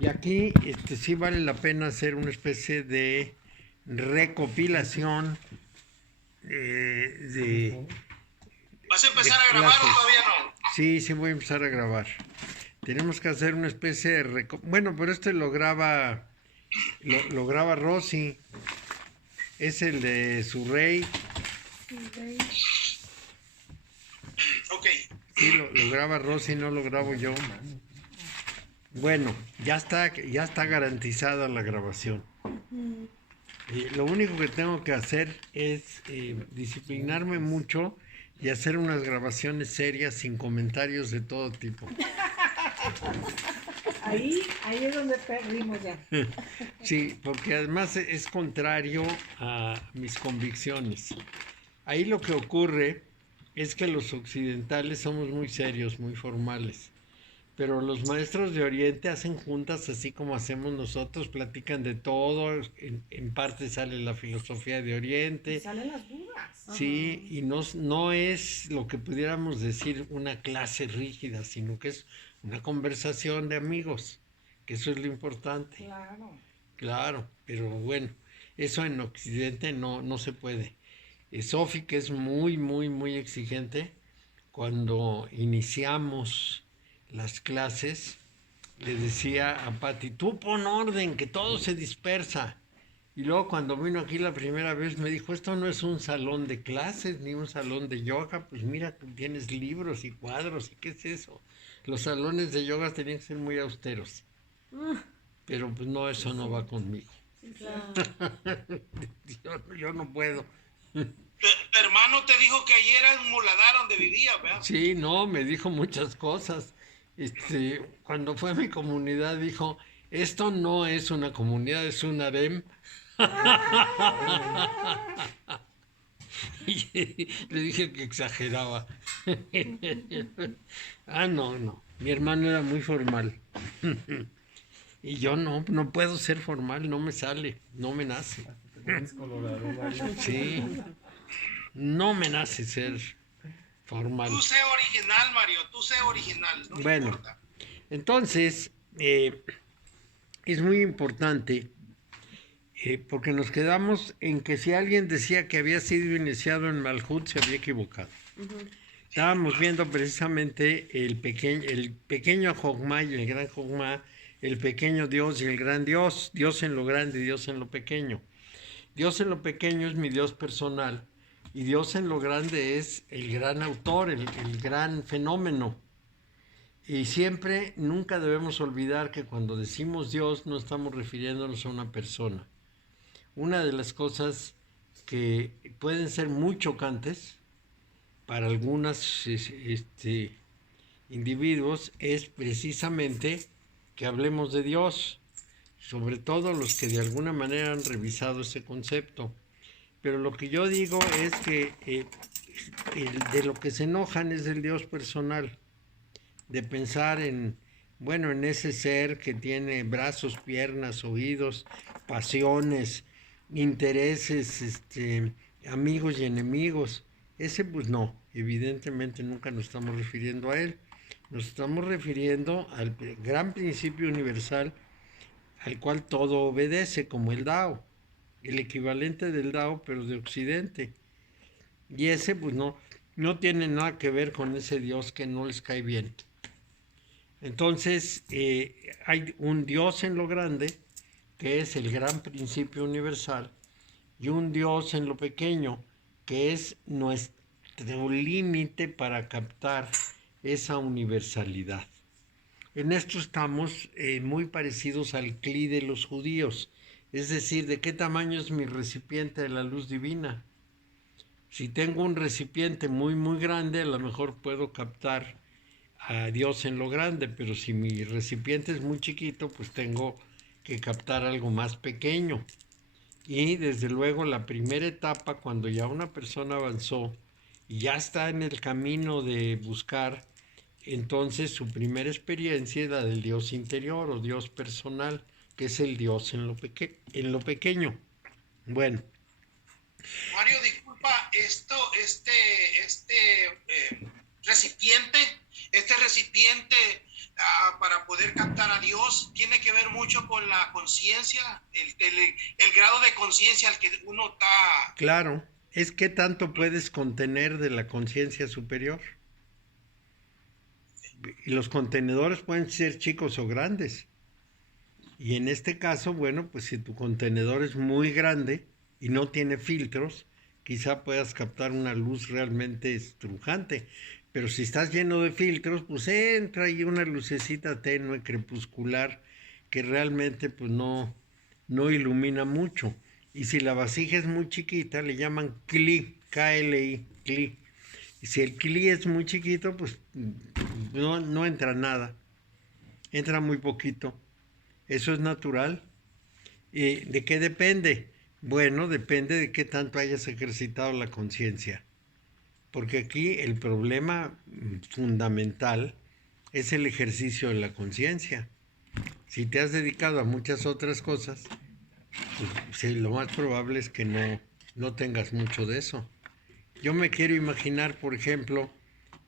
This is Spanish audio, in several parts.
Y aquí sí vale la pena hacer una especie de recopilación de ¿Vas a empezar a grabar o todavía no? Sí, sí voy a empezar a grabar. Tenemos que hacer una especie de... Bueno, pero lo graba Rosy. Es el de su rey. Ok. Sí, lo graba Rosy, no lo grabo yo. Bueno, ya está garantizada la grabación. Lo único que tengo que hacer es disciplinarme mucho y hacer unas grabaciones serias sin comentarios de todo tipo. Ahí es donde perdimos ya. Sí, porque además es contrario a mis convicciones. Ahí lo que ocurre es que los occidentales somos muy serios, muy formales. Pero los maestros de Oriente hacen juntas así como hacemos nosotros, platican de todo, en parte sale la filosofía de Oriente. Y salen las dudas. Sí, y no es lo que pudiéramos decir una clase rígida, sino que es una conversación de amigos, que eso es lo importante. Claro. Claro, pero bueno, eso en Occidente no se puede. Sofi, que es muy, muy, muy exigente, cuando iniciamos las clases, le decía a Patti, tú pon orden, que todo se dispersa. Y luego cuando vino aquí la primera vez me dijo, esto no es un salón de clases ni un salón de yoga, pues mira, tú tienes libros y cuadros, ¿y qué es eso? Los salones de yoga tenían que ser muy austeros. Pero pues no, eso no va conmigo. Claro. yo no puedo. Tu hermano te dijo que ayer era un muladar donde vivía, ¿verdad? Sí, no, me dijo muchas cosas. Cuando fue a mi comunidad dijo, esto no es una comunidad, es un harem. Y le dije que exageraba. No, mi hermano era muy formal. Y yo no puedo ser formal, no me sale, no me nace. Sí, no me nace ser formal. Tú sé original, Mario, tú sé original. No Bueno, importa. entonces es muy importante porque nos quedamos en que si alguien decía que había sido iniciado en Malhut, se había equivocado. Estábamos viendo precisamente el pequeño Jogma y el gran Jogma, el pequeño Dios y el gran Dios, Dios en lo grande y Dios en lo pequeño. Dios en lo pequeño es mi Dios personal y Dios en lo grande es el gran autor, el gran fenómeno. Y siempre, nunca debemos olvidar que cuando decimos Dios no estamos refiriéndonos a una persona. Una de las cosas que pueden ser muy chocantes para algunos individuos es precisamente que hablemos de Dios, sobre todo los que de alguna manera han revisado ese concepto. Pero lo que yo digo es que de lo que se enojan es del Dios personal, de pensar en ese ser que tiene brazos, piernas, oídos, pasiones, intereses, amigos y enemigos. Ese pues no, evidentemente nunca nos estamos refiriendo a él. Nos estamos refiriendo al gran principio universal al cual todo obedece, como el Dao, el equivalente del Dao, pero de Occidente. Y ese pues no tiene nada que ver con ese Dios que no les cae bien. Entonces, hay un Dios en lo grande, que es el gran principio universal, y un Dios en lo pequeño, que es nuestro límite para captar esa universalidad. En esto estamos muy parecidos al cli de los judíos, es decir, ¿de qué tamaño es mi recipiente de la luz divina? Si tengo un recipiente muy, muy grande, a lo mejor puedo captar a Dios en lo grande, pero si mi recipiente es muy chiquito, pues tengo que captar algo más pequeño. Y desde luego la primera etapa, cuando ya una persona avanzó y ya está en el camino de buscar, entonces su primera experiencia es la del Dios interior o Dios personal, que es el Dios en lo pequeño. Bueno. Mario, disculpa, recipiente, para poder captar a Dios, tiene que ver mucho con la conciencia, el grado de conciencia al que uno está. Claro, es que tanto puedes contener de la conciencia superior. Y los contenedores pueden ser chicos o grandes. Y en este caso, bueno, pues si tu contenedor es muy grande y no tiene filtros, quizá puedas captar una luz realmente estrujante. Pero si estás lleno de filtros, pues entra ahí una lucecita tenue, crepuscular, que realmente pues no ilumina mucho. Y si la vasija es muy chiquita, le llaman Kli, K-L-I, Kli. Y si el Kli es muy chiquito, pues no entra nada, entra muy poquito. Eso es natural. ¿De qué depende? Bueno, depende de qué tanto hayas ejercitado la conciencia. Porque aquí el problema fundamental es el ejercicio de la conciencia. Si te has dedicado a muchas otras cosas, pues sí, lo más probable es que no tengas mucho de eso. Yo me quiero imaginar, por ejemplo,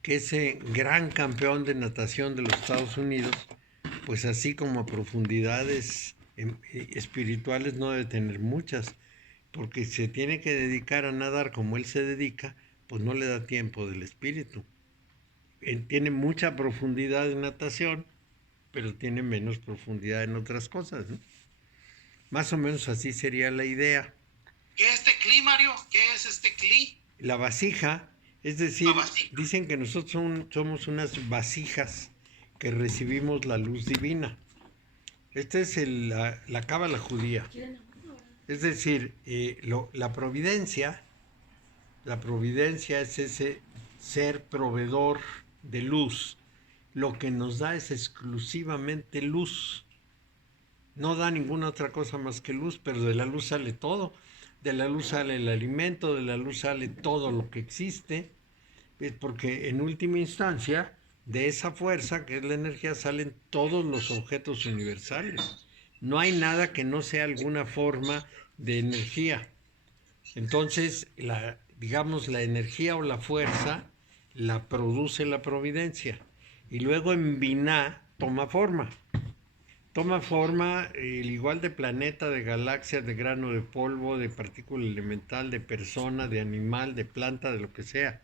que ese gran campeón de natación de los Estados Unidos, pues así como a profundidades espirituales no debe tener muchas, porque si se tiene que dedicar a nadar como él se dedica, pues no le da tiempo del espíritu. Él tiene mucha profundidad en natación, pero tiene menos profundidad en otras cosas, ¿no? Más o menos así sería la idea. ¿Qué es este Kli, Mario? ¿Qué es este Kli? La vasija, es decir, La vasija. dicen que nosotros somos unas vasijas que recibimos la luz divina. Esta es la cábala judía. Es decir, la providencia es ese ser proveedor de luz. Lo que nos da es exclusivamente luz. No da ninguna otra cosa más que luz, pero de la luz sale todo. De la luz sale el alimento, de la luz sale todo lo que existe, porque en última instancia, de esa fuerza que es la energía, salen todos los objetos universales. No hay nada que no sea alguna forma de energía. Entonces, digamos, la energía o la fuerza la produce la providencia. Y luego en Binah toma forma. Toma forma igual de planeta, de galaxia, de grano de polvo, de partícula elemental, de persona, de animal, de planta, de lo que sea.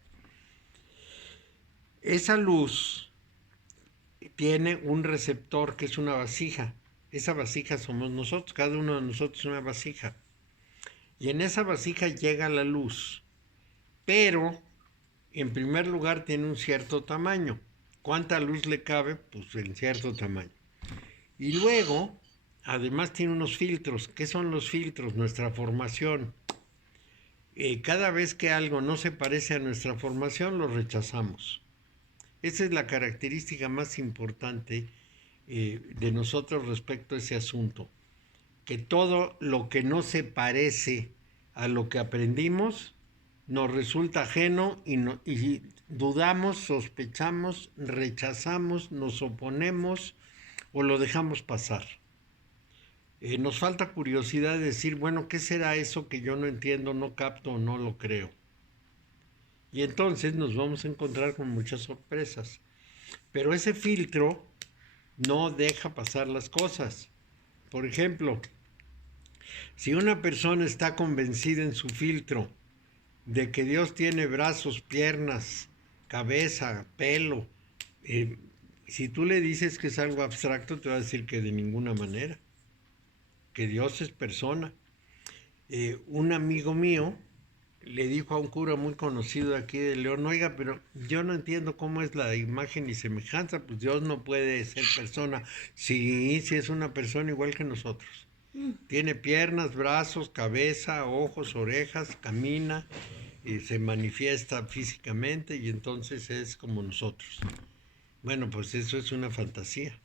Esa luz tiene un receptor que es una vasija. Esa vasija somos nosotros, cada uno de nosotros es una vasija. Y en esa vasija llega la luz, pero en primer lugar tiene un cierto tamaño. ¿Cuánta luz le cabe? Pues en cierto tamaño. Y luego, además tiene unos filtros. ¿Qué son los filtros? Nuestra formación. Cada vez que algo no se parece a nuestra formación, lo rechazamos. Esa es la característica más importante de nosotros respecto a ese asunto. Que todo lo que no se parece a lo que aprendimos nos resulta ajeno y dudamos, sospechamos, rechazamos, nos oponemos o lo dejamos pasar. Nos falta curiosidad de decir, bueno, ¿qué será eso que yo no entiendo, no capto o no lo creo? Y entonces nos vamos a encontrar con muchas sorpresas. Pero ese filtro no deja pasar las cosas. Por ejemplo, si una persona está convencida en su filtro de que Dios tiene brazos, piernas, cabeza, pelo, si tú le dices que es algo abstracto, te va a decir que de ninguna manera, que Dios es persona. Un amigo mío le dijo a un cura muy conocido aquí de León, oiga, pero yo no entiendo cómo es la imagen y semejanza, pues Dios no puede ser persona. Sí, sí es una persona igual que nosotros. Tiene piernas, brazos, cabeza, ojos, orejas, camina, y se manifiesta físicamente y entonces es como nosotros. Bueno, pues eso es una fantasía,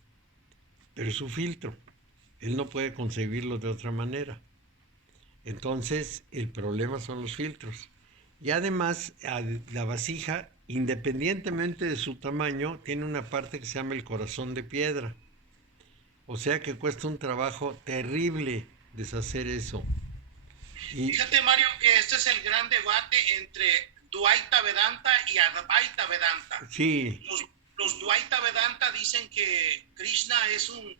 pero es su filtro. Él no puede concebirlo de otra manera. Entonces, el problema son los filtros. Y además, la vasija, independientemente de su tamaño, tiene una parte que se llama el corazón de piedra. O sea que cuesta un trabajo terrible deshacer eso. Y fíjate, Mario, que este es el gran debate entre Dvaita Vedanta y Advaita Vedanta. Sí. los Dvaita Vedanta dicen que Krishna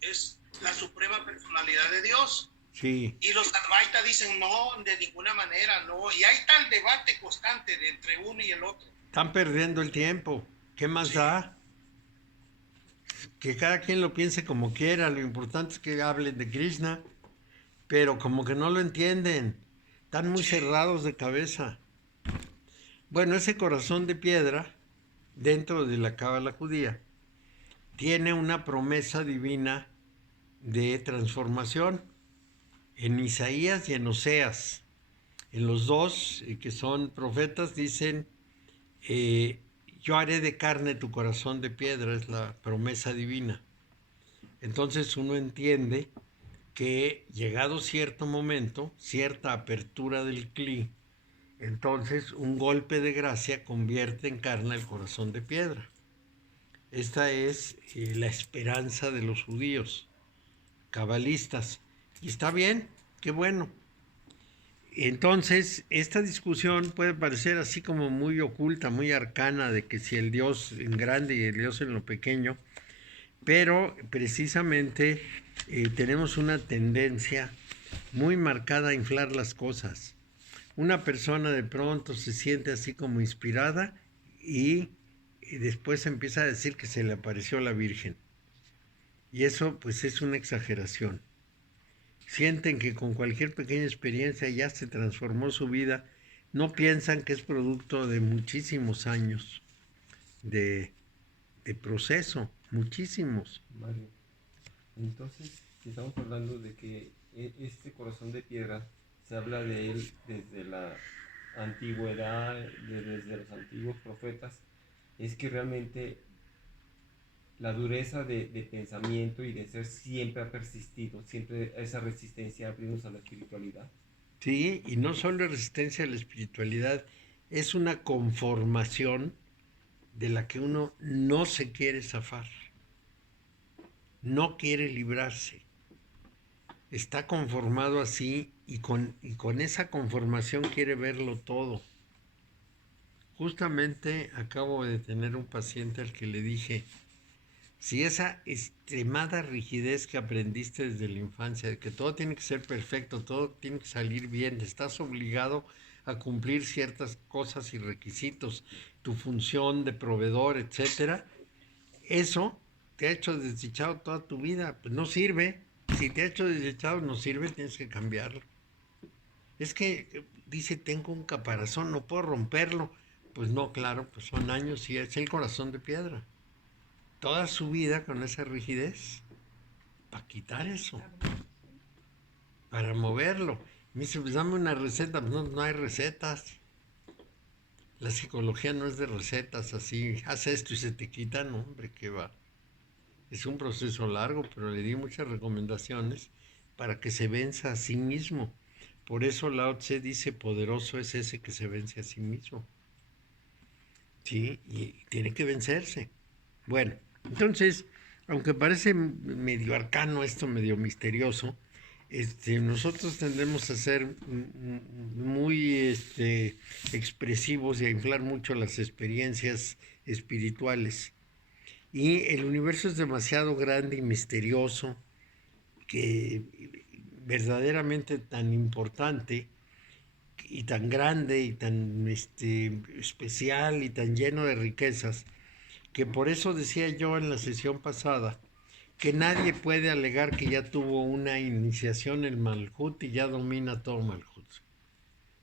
es la suprema personalidad de Dios. Sí, Y los Advaita dicen no, de ninguna manera, no. Y hay tal debate constante entre uno y el otro. están perdiendo el tiempo. ¿Qué más Sí. da? Que cada quien lo piense como quiera. Lo importante es que hablen de Krishna, pero como que no lo entienden. Están muy cerrados de cabeza. Bueno, ese corazón de piedra, dentro de la cábala judía, tiene una promesa divina de transformación en Isaías y en Oseas. En los dos, que son profetas, dicen, eh, yo haré de carne tu corazón de piedra, es la promesa divina. Entonces uno entiende que llegado cierto momento, cierta apertura del cli, entonces un golpe de gracia convierte en carne el corazón de piedra. Esta es la esperanza de los judíos, cabalistas. Y está bien, qué bueno. Entonces, esta discusión puede parecer así como muy oculta, muy arcana, de que si el Dios en grande y el Dios en lo pequeño, pero precisamente tenemos una tendencia muy marcada a inflar las cosas. Una persona de pronto se siente así como inspirada y después empieza a decir que se le apareció la Virgen. Y eso pues es una exageración. Sienten que con cualquier pequeña experiencia ya se transformó su vida, no piensan que es producto de muchísimos años de proceso, muchísimos. Mario, entonces, si estamos hablando de que este corazón de piedra se habla de él desde la antigüedad, desde los antiguos profetas, es que realmente la dureza de pensamiento y de ser siempre ha persistido, siempre esa resistencia a abrirnos a la espiritualidad. Sí, y no solo es resistencia a la espiritualidad, es una conformación de la que uno no se quiere zafar, no quiere librarse. Está conformado así y con esa conformación quiere verlo todo. Justamente acabo de tener un paciente al que le dije, si esa extremada rigidez que aprendiste desde la infancia, de que todo tiene que ser perfecto, todo tiene que salir bien, estás obligado a cumplir ciertas cosas y requisitos, tu función de proveedor, etcétera, eso te ha hecho desdichado toda tu vida, pues no sirve. Si te ha hecho desdichado, no sirve, tienes que cambiarlo. Es que dice, tengo un caparazón, no puedo romperlo. Pues no, claro, pues son años y es el corazón de piedra. Toda su vida con esa rigidez, para quitar eso, para moverlo. Me dice, pues dame una receta, pues no hay recetas. La psicología no es de recetas así, haz esto y se te quita, no, hombre, qué va. Es un proceso largo, pero le di muchas recomendaciones para que se venza a sí mismo. Por eso Lao Tse dice, poderoso es ese que se vence a sí mismo. Sí, y tiene que vencerse. Bueno, entonces, aunque parece medio arcano esto, medio misterioso, nosotros tendemos a ser muy expresivos y a inflar mucho las experiencias espirituales. Y el universo es demasiado grande y misterioso, que verdaderamente tan importante y tan grande y tan especial y tan lleno de riquezas, que por eso decía yo en la sesión pasada que nadie puede alegar que ya tuvo una iniciación en Malhut y ya domina todo Malhut.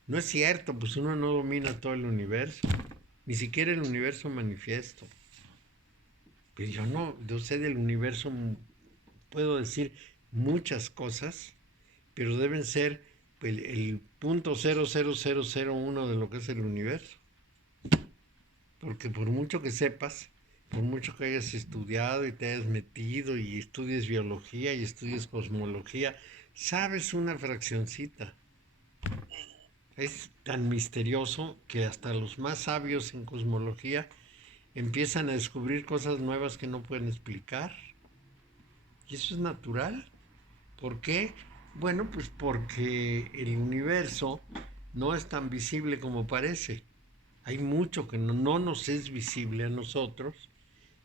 No es cierto, pues uno no domina todo el universo, ni siquiera el universo manifiesto. Pero yo sé del universo, puedo decir muchas cosas, pero deben ser pues, el punto 00001 de lo que es el universo. Porque por mucho que sepas, por mucho que hayas estudiado y te hayas metido y estudies biología y estudies cosmología, sabes una fraccioncita. Es tan misterioso que hasta los más sabios en cosmología empiezan a descubrir cosas nuevas que no pueden explicar. Y eso es natural. ¿Por qué? Bueno, pues porque el universo no es tan visible como parece. Hay mucho que no nos es visible a nosotros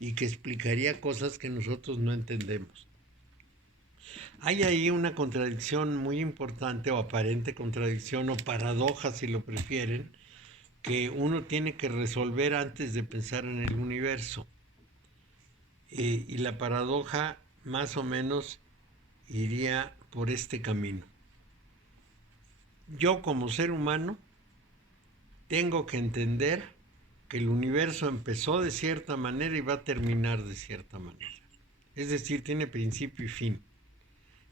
y que explicaría cosas que nosotros no entendemos. Hay ahí una contradicción muy importante, o aparente contradicción, o paradoja si lo prefieren, que uno tiene que resolver antes de pensar en el universo. Y la paradoja más o menos iría por este camino. Yo como ser humano tengo que entender que el universo empezó de cierta manera y va a terminar de cierta manera. Es decir, tiene principio y fin.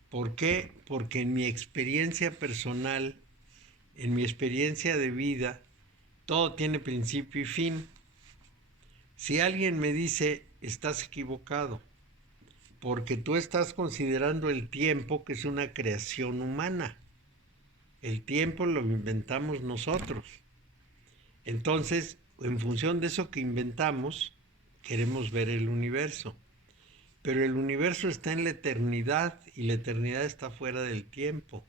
¿Por qué? Porque en mi experiencia personal, en mi experiencia de vida, todo tiene principio y fin. Si alguien me dice, estás equivocado, porque tú estás considerando el tiempo que es una creación humana. El tiempo lo inventamos nosotros. Entonces, en función de eso que inventamos, queremos ver el universo. Pero el universo está en la eternidad y la eternidad está fuera del tiempo.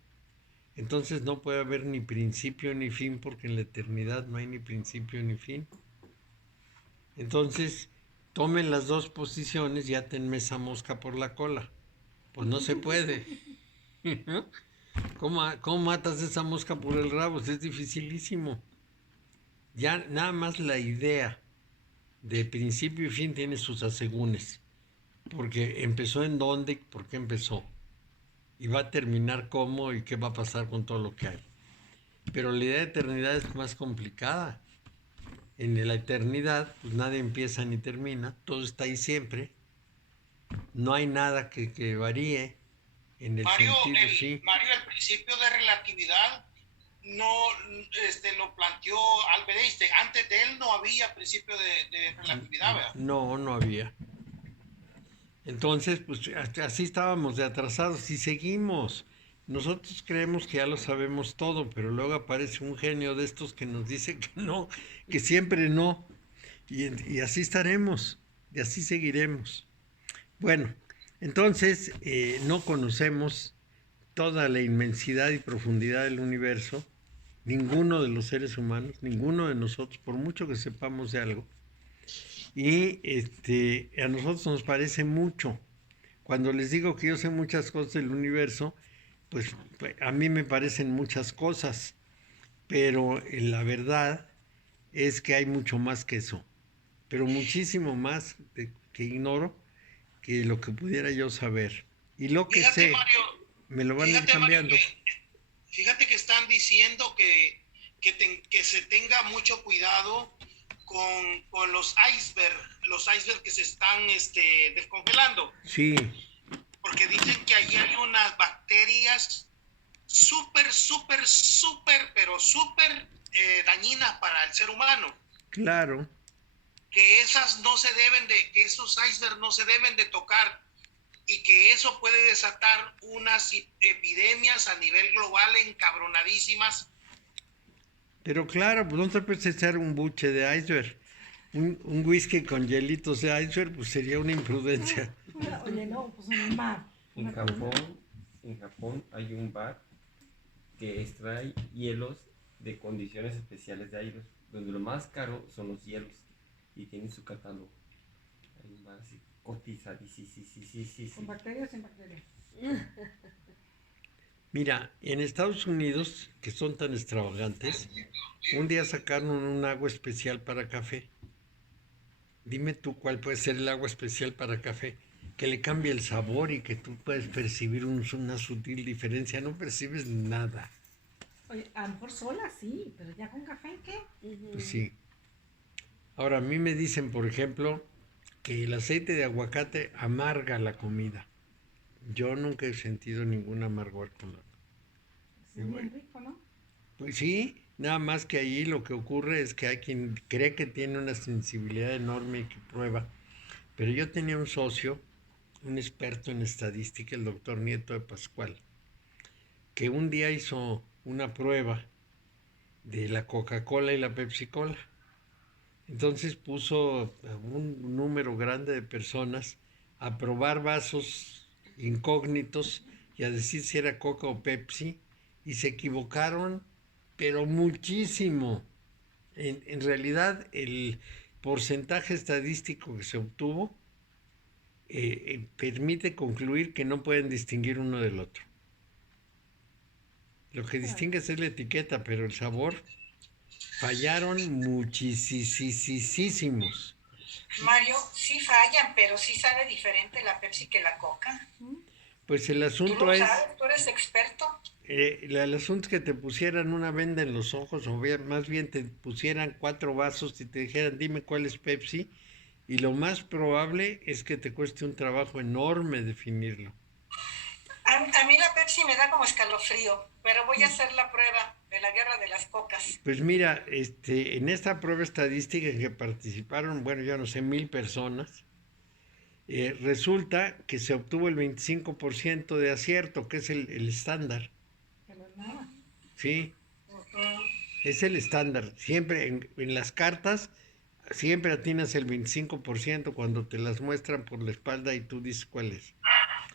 Entonces no puede haber ni principio ni fin porque en la eternidad no hay ni principio ni fin. Entonces, tomen las dos posiciones y átenme esa mosca por la cola. Pues no se puede. ¿Cómo matas esa mosca por el rabo? Es dificilísimo. Ya nada más la idea de principio y fin tiene sus asegúnes. Porque empezó en dónde y por qué empezó. Y va a terminar cómo y qué va a pasar con todo lo que hay. Pero la idea de eternidad es más complicada. En la eternidad, pues nada empieza ni termina, todo está ahí siempre. No hay nada que varíe en el Mario, sentido, sí. Mario, el principio de relatividad no lo planteó Albert Einstein. Antes de él no había principio de relatividad, ¿verdad? No, no había. Entonces, pues así estábamos de atrasados y seguimos. Nosotros creemos que ya lo sabemos todo, pero luego aparece un genio de estos que nos dice que no, que siempre no. Y así estaremos, y así seguiremos. Bueno, entonces no conocemos toda la inmensidad y profundidad del universo, ninguno de los seres humanos, ninguno de nosotros, por mucho que sepamos de algo. Y a nosotros nos parece mucho. Cuando les digo que yo sé muchas cosas del universo, pues a mí me parecen muchas cosas, pero la verdad es que hay mucho más que eso, pero muchísimo más que ignoro que lo que pudiera yo saber. Y lo que Fíjate, sé, Mario, me lo van a ir Mario, cambiando. fíjate que están diciendo que se tenga mucho cuidado con los icebergs que se están descongelando, Sí, porque dicen que allí hay unas bacterias pero súper dañinas para el ser humano, claro. que que esos icebergs no se deben de tocar y que eso puede desatar unas epidemias a nivel global encabronadísimas. Pero claro, pues no te puedes echar un buche de iceberg. Un whisky con hielitos de iceberg, pues sería una imprudencia. Oye, no, pues un mar. En Japón hay un bar que extrae hielos de condiciones especiales de iceberg, donde lo más caro son los hielos y tienen su catálogo. Hay un bar así cotizadísimo. ¿Con bacterias o sin bacterias? Mira, en Estados Unidos, que son tan extravagantes, un día sacaron un agua especial para café. Dime tú cuál puede ser el agua especial para café, que le cambie el sabor y que tú puedes percibir una sutil diferencia. No percibes nada. Oye, a lo mejor sola sí, pero ya con café, ¿qué? Pues sí. Ahora, a mí me dicen, por ejemplo, que el aceite de aguacate amarga la comida. Yo nunca he sentido ningún amargor con la... Es bien rico, ¿no? Pues sí, nada más que ahí lo que ocurre es que hay quien cree que tiene una sensibilidad enorme y que prueba. Pero yo tenía un socio, un experto en estadística, el doctor Nieto de Pascual, que un día hizo una prueba de la Coca-Cola y la Pepsi-Cola. Entonces puso a un número grande de personas a probar vasos incógnitos y a decir si era Coca o Pepsi, y se equivocaron, pero muchísimo. En realidad, el porcentaje estadístico que se obtuvo permite concluir que no pueden distinguir uno del otro. Lo que distingue es la etiqueta, pero el sabor fallaron muchísimos. Mario, sí fallan, pero sí sabe diferente la Pepsi que la Coca. Pues el ¿Tú asunto lo es, sabes? ¿Tú eres experto? el asunto es que te pusieran una venda en los ojos, o más bien te pusieran 4 vasos y te dijeran, dime cuál es Pepsi, y lo más probable es que te cueste un trabajo enorme definirlo. A mí la Pepsi me da como escalofrío, pero voy a hacer la prueba de la guerra de las cocas. Pues mira, en esta prueba estadística en que participaron, bueno, yo no sé, 1000 personas, resulta que se obtuvo el 25% de acierto, que es el estándar. Pero nada. Sí, Ujú. es el estándar. Siempre en las cartas, siempre atinas el 25% cuando te las muestran por la espalda y tú dices cuál es.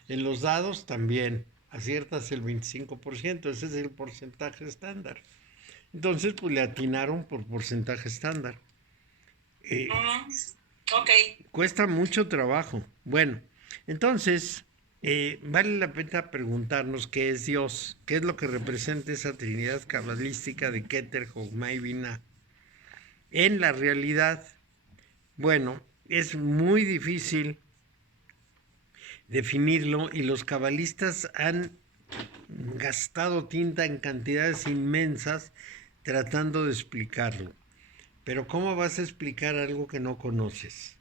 En los dados también aciertas el 25%, ese es el porcentaje estándar. Entonces, pues le atinaron por porcentaje estándar. Ok. Cuesta mucho trabajo. Bueno, entonces, vale la pena preguntarnos qué es Dios, qué es lo que representa esa trinidad cabalística de Keter, Jochma y Binah. En la realidad, bueno, es muy difícil definirlo y los cabalistas han gastado tinta en cantidades inmensas tratando de explicarlo. Pero ¿cómo vas a explicar algo que no conoces?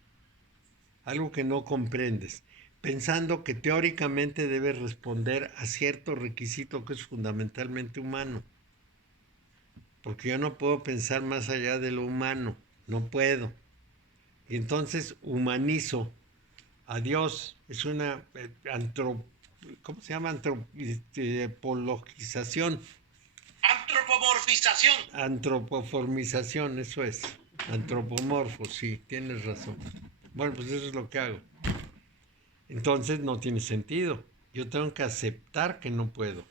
Algo que no comprendes, pensando que teóricamente debe responder a cierto requisito que es fundamentalmente humano. Porque yo no puedo pensar más allá de lo humano, no puedo. Y entonces humanizo a Dios, es una ¿cómo se llama? Antropologización. Antropomorfización. Antropoformización, eso es. Antropomorfo, sí, tienes razón. Bueno, pues eso es lo que hago. Entonces no tiene sentido. Yo tengo que aceptar que no puedo.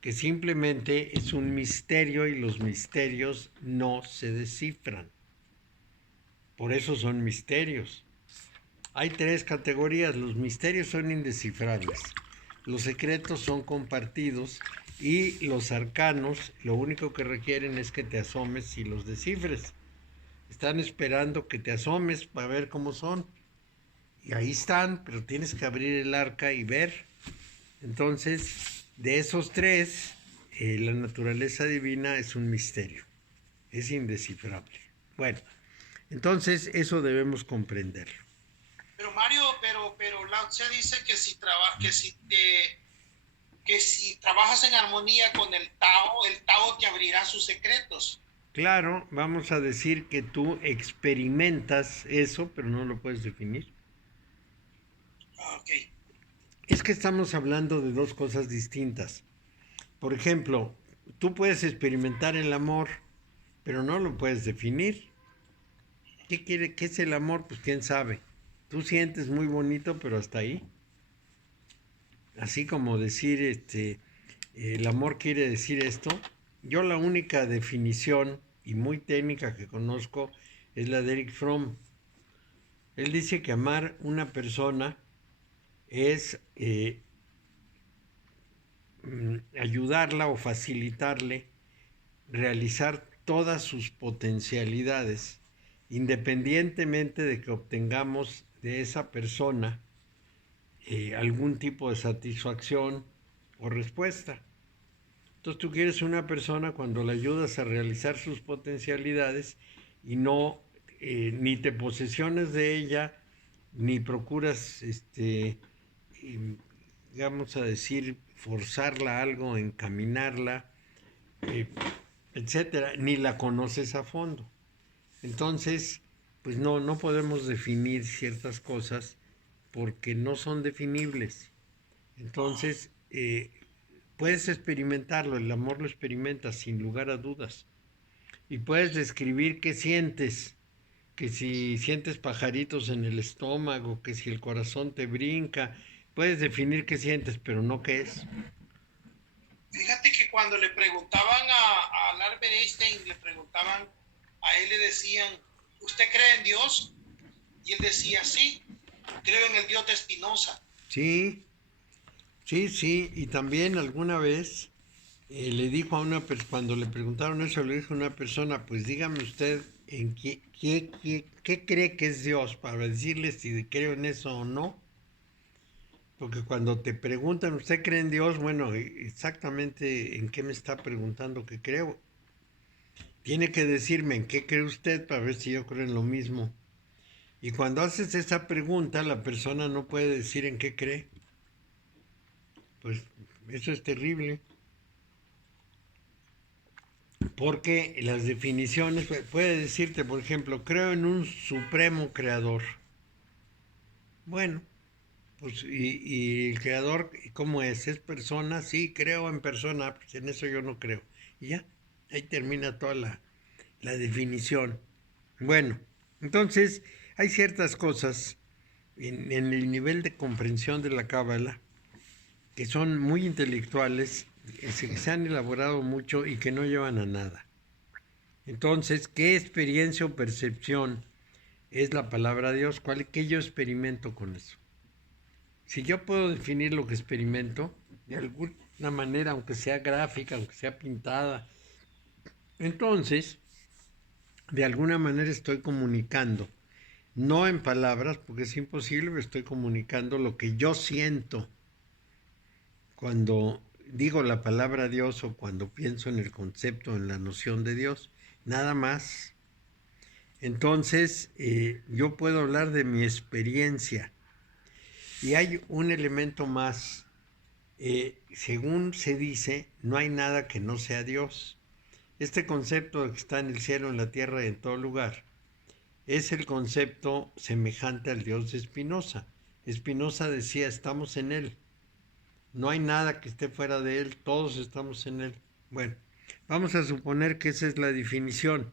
Que simplemente es un misterio y los misterios no se descifran. Por eso son misterios. Hay 3 categorías. Los misterios son indescifrables. Los secretos son compartidos y los arcanos lo único que requieren es que te asomes y los descifres. Están esperando que te asomes para ver cómo son. Y ahí están, pero tienes que abrir el arca y ver. Entonces, de esos 3, la naturaleza divina es un misterio. Es indescifrable. Bueno, entonces eso debemos comprenderlo. Pero Mario, pero Lao Tse dice que si trabajas en armonía con el Tao te abrirá sus secretos. Claro, vamos a decir que tú experimentas eso, pero no lo puedes definir. Ok. Es que estamos hablando de 2 cosas distintas. Por ejemplo, tú puedes experimentar el amor, pero no lo puedes definir. ¿Qué es el amor? Pues quién sabe. Tú sientes muy bonito, pero hasta ahí. Así como decir, el amor quiere decir esto. Yo la única definición y muy técnica que conozco es la de Eric Fromm. Él dice que amar una persona es ayudarla o facilitarle realizar todas sus potencialidades, independientemente de que obtengamos de esa persona algún tipo de satisfacción o respuesta. Entonces tú quieres una persona cuando le ayudas a realizar sus potencialidades y no ni te posesiones de ella, ni procuras, vamos a decir, forzarla a algo, encaminarla, etcétera, ni la conoces a fondo. Entonces, pues no podemos definir ciertas cosas porque no son definibles. Entonces, puedes experimentarlo, el amor lo experimentas sin lugar a dudas. Y puedes describir qué sientes, que si sientes pajaritos en el estómago, que si el corazón te brinca, puedes definir qué sientes, pero no qué es. Fíjate que cuando le preguntaban a Albert Einstein, a él le decían, ¿usted cree en Dios? Y él decía, sí. creo en el Dios de Spinoza. Sí, sí, y también alguna vez le dijo a una persona, cuando le preguntaron eso, le dijo a una persona, pues dígame usted en qué cree que es Dios para decirle si creo en eso o no. Porque cuando te preguntan, ¿usted cree en Dios? Bueno, exactamente en qué me está preguntando que creo. Tiene que decirme en qué cree usted para ver si yo creo en lo mismo. Y cuando haces esa pregunta, la persona no puede decir en qué cree. Pues eso es terrible. Porque las definiciones, puede decirte, por ejemplo, creo en un supremo creador. Bueno, pues y el creador, ¿cómo es? ¿Es persona? Sí, creo en persona, pues en eso yo no creo. Y ya, ahí termina toda la definición. Bueno, entonces hay ciertas cosas en el nivel de comprensión de la Cábala que son muy intelectuales, que se han elaborado mucho y que no llevan a nada. Entonces, ¿qué experiencia o percepción es la palabra de Dios? ¿Qué yo experimento con eso? Si yo puedo definir lo que experimento, de alguna manera, aunque sea gráfica, aunque sea pintada, entonces, de alguna manera estoy comunicando. No en palabras, porque es imposible, pero estoy comunicando lo que yo siento cuando digo la palabra Dios o cuando pienso en el concepto, en la noción de Dios. Nada más. Entonces, yo puedo hablar de mi experiencia. Y hay un elemento más. Según se dice, no hay nada que no sea Dios. Este concepto de que está en el cielo, en la tierra y en todo lugar, es el concepto semejante al Dios de Spinoza. Spinoza decía, estamos en Él. No hay nada que esté fuera de Él, todos estamos en Él. Bueno, vamos a suponer que esa es la definición.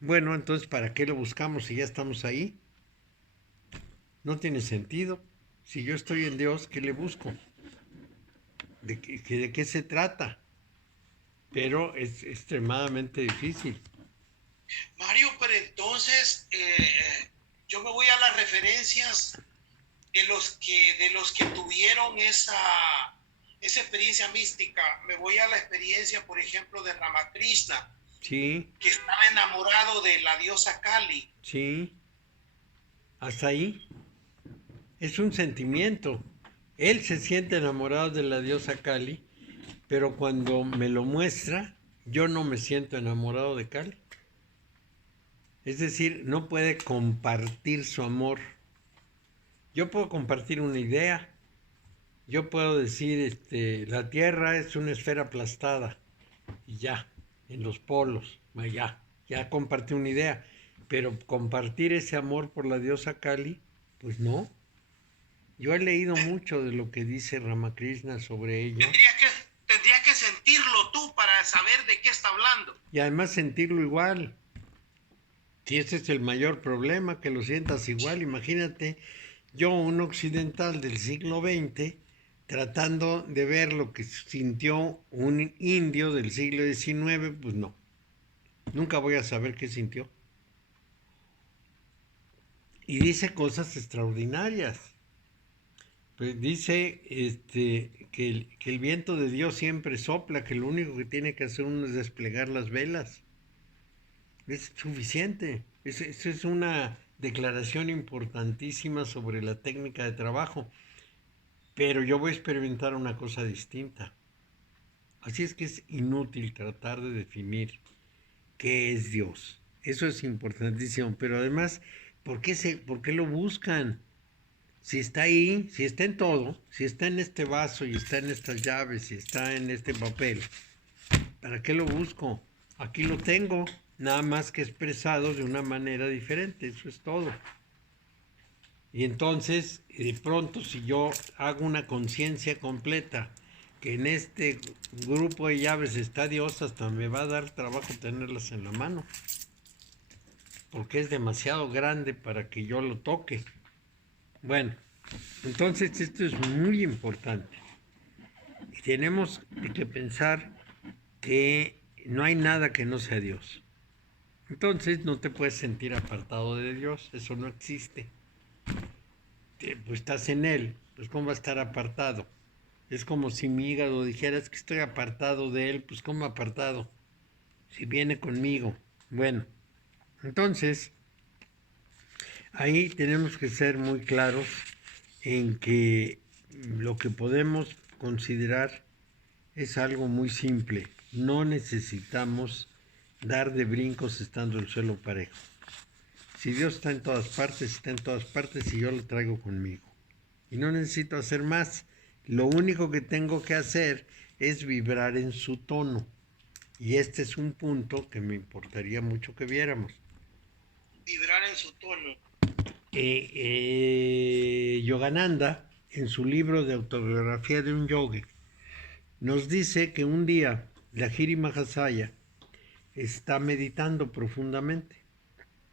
Bueno, entonces, ¿para qué lo buscamos si ya estamos ahí? No tiene sentido. Si yo estoy en Dios, ¿qué le busco? ¿De qué se trata? Pero es extremadamente difícil. Mario, pero entonces yo me voy a las referencias de los que tuvieron esa experiencia mística. Me voy a la experiencia, por ejemplo, de Ramakrishna, Sí, que estaba enamorado de la diosa Kali. sí. Hasta ahí. Es un sentimiento. Él se siente enamorado de la diosa Kali, pero cuando me lo muestra, yo no me siento enamorado de Kali. Es decir, no puede compartir su amor. Yo puedo compartir una idea. Yo puedo decir, la Tierra es una esfera aplastada y ya, en los polos, ya compartí una idea. Pero compartir ese amor por la diosa Kali, pues no. Yo he leído mucho de lo que dice Ramakrishna sobre ello. Tendrías que sentirlo tú para saber de qué está hablando. Y además sentirlo igual. Si ese es el mayor problema, que lo sientas igual, imagínate, yo, un occidental del siglo XX, tratando de ver lo que sintió un indio del siglo XIX, pues no, nunca voy a saber qué sintió. Y dice cosas extraordinarias. Pues dice que el viento de Dios siempre sopla, que lo único que tiene que hacer uno es desplegar las velas. Es suficiente. Eso es una declaración importantísima sobre la técnica de trabajo. Pero yo voy a experimentar una cosa distinta. Así es que es inútil tratar de definir qué es Dios. Eso es importantísimo. Pero además, por qué lo buscan? Si está ahí, si está en todo, si está en este vaso y está en estas llaves y está en este papel, ¿para qué lo busco? Aquí lo tengo, nada más que expresado de una manera diferente, eso es todo. Y entonces, de pronto, si yo hago una conciencia completa, que en este grupo de llaves está Dios, hasta me va a dar trabajo tenerlas en la mano, porque es demasiado grande para que yo lo toque. Bueno, entonces esto es muy importante. Y tenemos que pensar que no hay nada que no sea Dios. Entonces no te puedes sentir apartado de Dios, eso no existe. pues estás en él, pues ¿cómo va a estar apartado? Es como si mi hígado dijera, es que estoy apartado de él, pues ¿cómo apartado? Si viene conmigo. Bueno, entonces, ahí tenemos que ser muy claros en que lo que podemos considerar es algo muy simple. No necesitamos dar de brincos estando el suelo parejo. Si Dios está en todas partes y yo lo traigo conmigo. Y no necesito hacer más. Lo único que tengo que hacer es vibrar en su tono. Y este es un punto que me importaría mucho que viéramos. Vibrar en su tono. Yogananda, en su libro de autobiografía de un yogi, nos dice que un día Lahiri Mahasaya está meditando profundamente.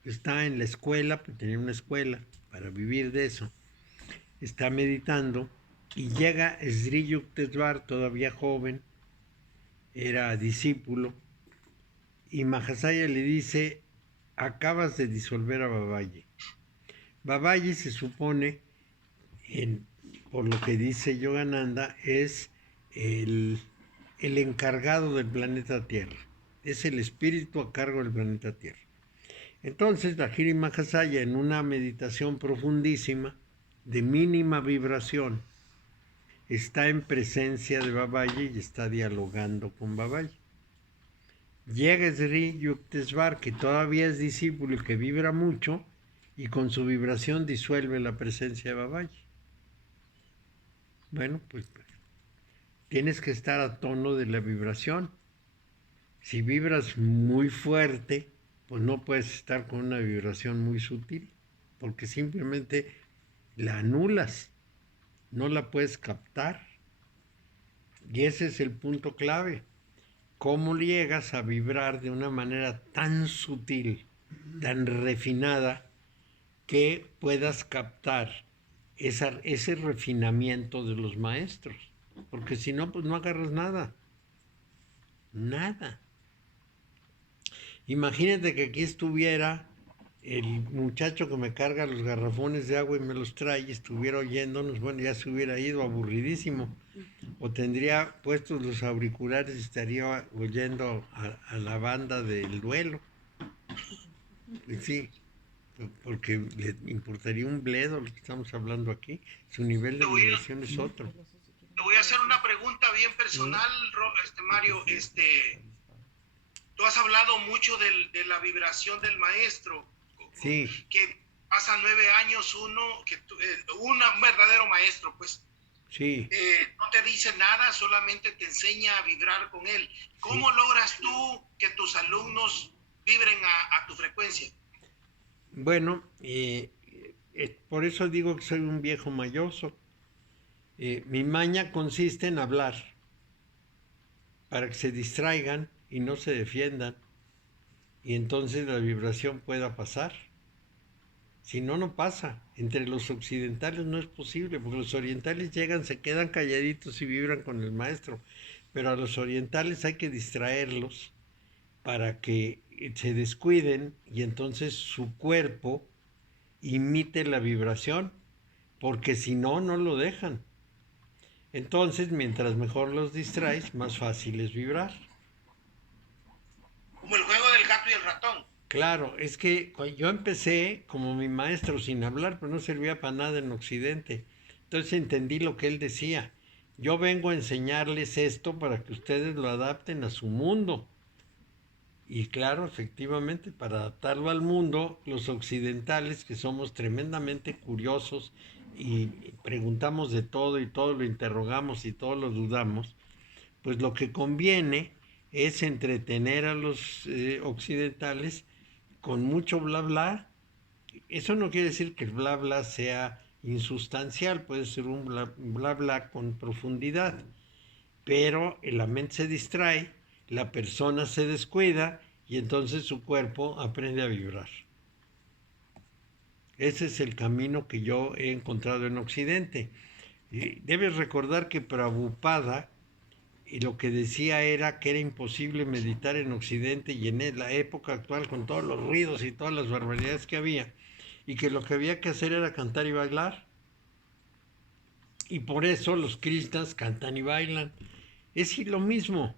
Está en la escuela, pues tenía una escuela para vivir de eso. Está meditando y llega Sri Yukteswar, todavía joven, era discípulo, y Mahasaya le dice, acabas de disolver a Babaji. Babaji se supone, por lo que dice Yogananda, es el encargado del planeta Tierra. Es el espíritu a cargo del planeta Tierra. Entonces, Lahiri Mahasaya, en una meditación profundísima, de mínima vibración, está en presencia de Babaji y está dialogando con Babaji. Llega Sri Yukteswar, que todavía es discípulo y que vibra mucho, y con su vibración disuelve la presencia de Babaji. Bueno, pues tienes que estar a tono de la vibración. Si vibras muy fuerte, pues no puedes estar con una vibración muy sutil, porque simplemente la anulas, no la puedes captar. Y ese es el punto clave. ¿Cómo llegas a vibrar de una manera tan sutil, tan refinada, que puedas captar ese refinamiento de los maestros? Porque si no, pues no agarras nada. Nada. Imagínate que aquí estuviera el muchacho que me carga los garrafones de agua y me los trae y estuviera oyéndonos, bueno, ya se hubiera ido aburridísimo. O tendría puestos los auriculares y estaría oyendo a la banda del duelo. Pues sí, porque le importaría un bledo lo que estamos hablando aquí. Su nivel de vibración es otro. Te voy a hacer una pregunta bien personal, Mario. Tú has hablado mucho de la vibración del maestro. Sí. Que pasa 9 años un verdadero maestro, pues. Sí. No te dice nada, solamente te enseña a vibrar con él. ¿Cómo logras tú que tus alumnos vibren a tu frecuencia? Bueno, por eso digo que soy un viejo mayoso. Mi maña consiste en hablar para que se distraigan y no se defiendan, y entonces la vibración pueda pasar. Si no, no pasa. Entre los occidentales no es posible, porque los orientales llegan, se quedan calladitos y vibran con el maestro, pero a los orientales hay que distraerlos para que se descuiden y entonces su cuerpo imite la vibración, porque si no, no lo dejan. Entonces, mientras mejor los distraes, más fácil es vibrar. Como el juego del gato y el ratón. Claro, es que yo empecé como mi maestro sin hablar, pero no servía para nada en Occidente. Entonces entendí lo que él decía. Yo vengo a enseñarles esto para que ustedes lo adapten a su mundo. Y claro, efectivamente, para adaptarlo al mundo, los occidentales, que somos tremendamente curiosos y preguntamos de todo y todo lo interrogamos y todo lo dudamos, pues lo que conviene es entretener a los occidentales con mucho bla bla. Eso no quiere decir que el bla bla sea insustancial, puede ser un bla bla con profundidad, pero la mente se distrae, la persona se descuida y entonces su cuerpo aprende a vibrar. Ese es el camino que yo he encontrado en Occidente. Debes recordar que Prabhupada lo que decía era que era imposible meditar en Occidente y en la época actual con todos los ruidos y todas las barbaridades que había, y que lo que había que hacer era cantar y bailar. Y por eso los krishnas cantan y bailan. Es lo mismo.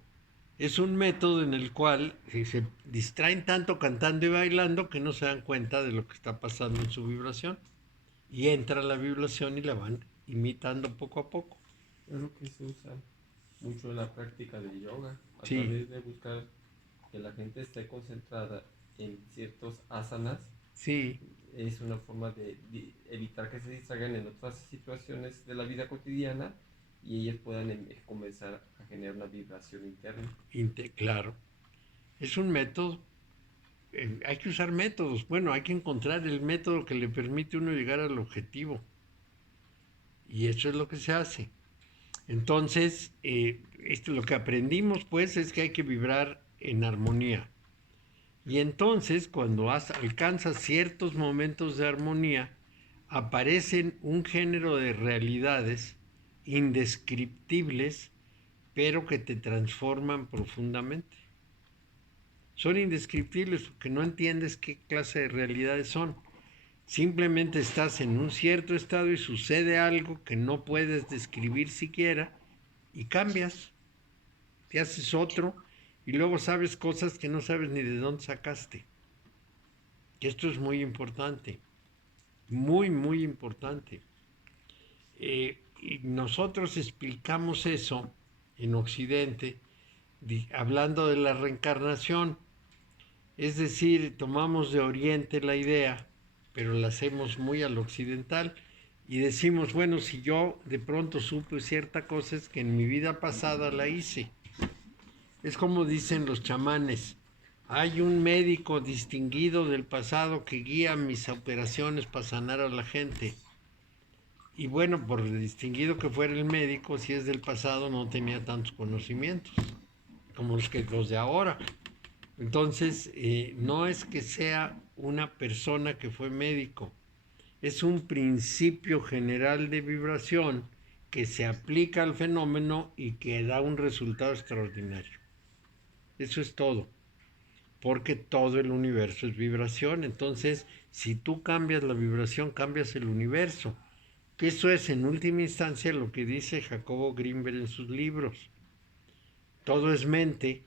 Es un método en el cual se distraen tanto cantando y bailando que no se dan cuenta de lo que está pasando en su vibración. Y entra la vibración y la van imitando poco a poco. Es lo que se usa mucho en la práctica de yoga, a Sí. través de buscar que la gente esté concentrada en ciertos asanas. Sí, Es una forma de evitar que se distraigan en otras situaciones de la vida cotidiana y ellos puedan comenzar a generar una vibración interna. claro. Es un método. Hay que usar métodos. Bueno, hay que encontrar el método que le permite a uno llegar al objetivo. Y eso es lo que se hace. Entonces, lo que aprendimos pues es que hay que vibrar en armonía. Y entonces, cuando alcanzas ciertos momentos de armonía, aparecen un género de realidades indescriptibles, pero que te transforman profundamente. Son indescriptibles porque no entiendes qué clase de realidades son. Simplemente estás en un cierto estado y sucede algo que no puedes describir siquiera y cambias, te haces otro y luego sabes cosas que no sabes ni de dónde sacaste. Y esto es muy importante, muy, muy importante. Y nosotros explicamos eso en Occidente hablando de la reencarnación. Es decir, tomamos de Oriente la idea, pero la hacemos muy al occidental y decimos, bueno, si yo de pronto supe cierta cosa es que en mi vida pasada la hice. Es como dicen los chamanes, hay un médico distinguido del pasado que guía mis operaciones para sanar a la gente. Y bueno, por distinguido que fuera el médico, si es del pasado no tenía tantos conocimientos como los de ahora. Entonces, no es que sea una persona que fue médico, es un principio general de vibración que se aplica al fenómeno y que da un resultado extraordinario. Eso es todo, porque todo el universo es vibración. Entonces, si tú cambias la vibración, cambias el universo. Que eso es, en última instancia, lo que dice Jacobo Grinberg en sus libros. Todo es mente.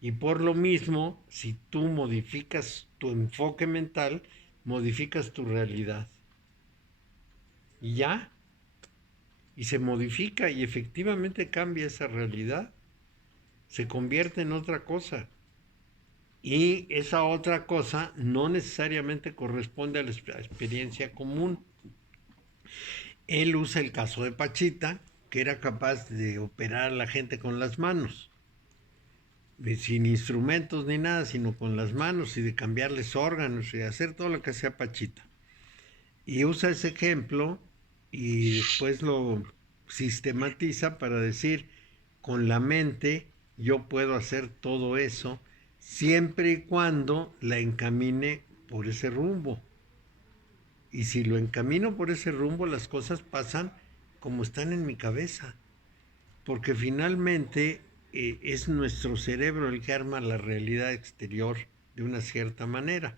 Y por lo mismo, si tú modificas tu enfoque mental, modificas tu realidad. Y ya. Y se modifica y efectivamente cambia esa realidad. Se convierte en otra cosa. Y esa otra cosa no necesariamente corresponde a la experiencia común. Él usa el caso de Pachita, que era capaz de operar a la gente con las manos. Sin instrumentos ni nada, sino con las manos y de cambiarles órganos y de hacer todo lo que hacía Pachita. Y usa ese ejemplo y después lo sistematiza para decir, con la mente yo puedo hacer todo eso siempre y cuando la encamine por ese rumbo. Y si lo encamino por ese rumbo, las cosas pasan como están en mi cabeza. Porque finalmente es nuestro cerebro el que arma la realidad exterior de una cierta manera.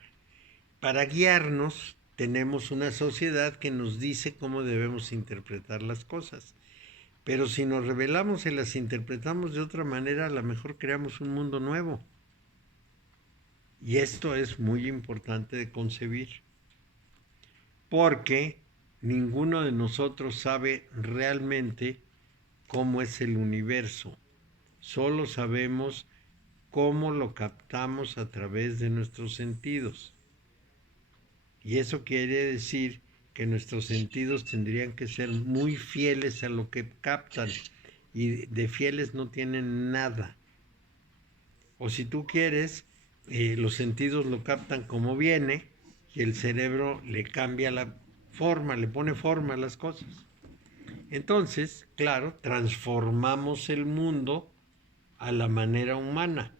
Para guiarnos tenemos una sociedad que nos dice cómo debemos interpretar las cosas. Pero si nos rebelamos y las interpretamos de otra manera, a lo mejor creamos un mundo nuevo. Y esto es muy importante de concebir. Porque ninguno de nosotros sabe realmente cómo es el universo. Solo sabemos cómo lo captamos a través de nuestros sentidos. Y eso quiere decir que nuestros sentidos tendrían que ser muy fieles a lo que captan. Y de fieles no tienen nada. O si tú quieres, los sentidos lo captan como viene y el cerebro le cambia la forma, le pone forma a las cosas. Entonces, claro, transformamos el mundo a la manera humana.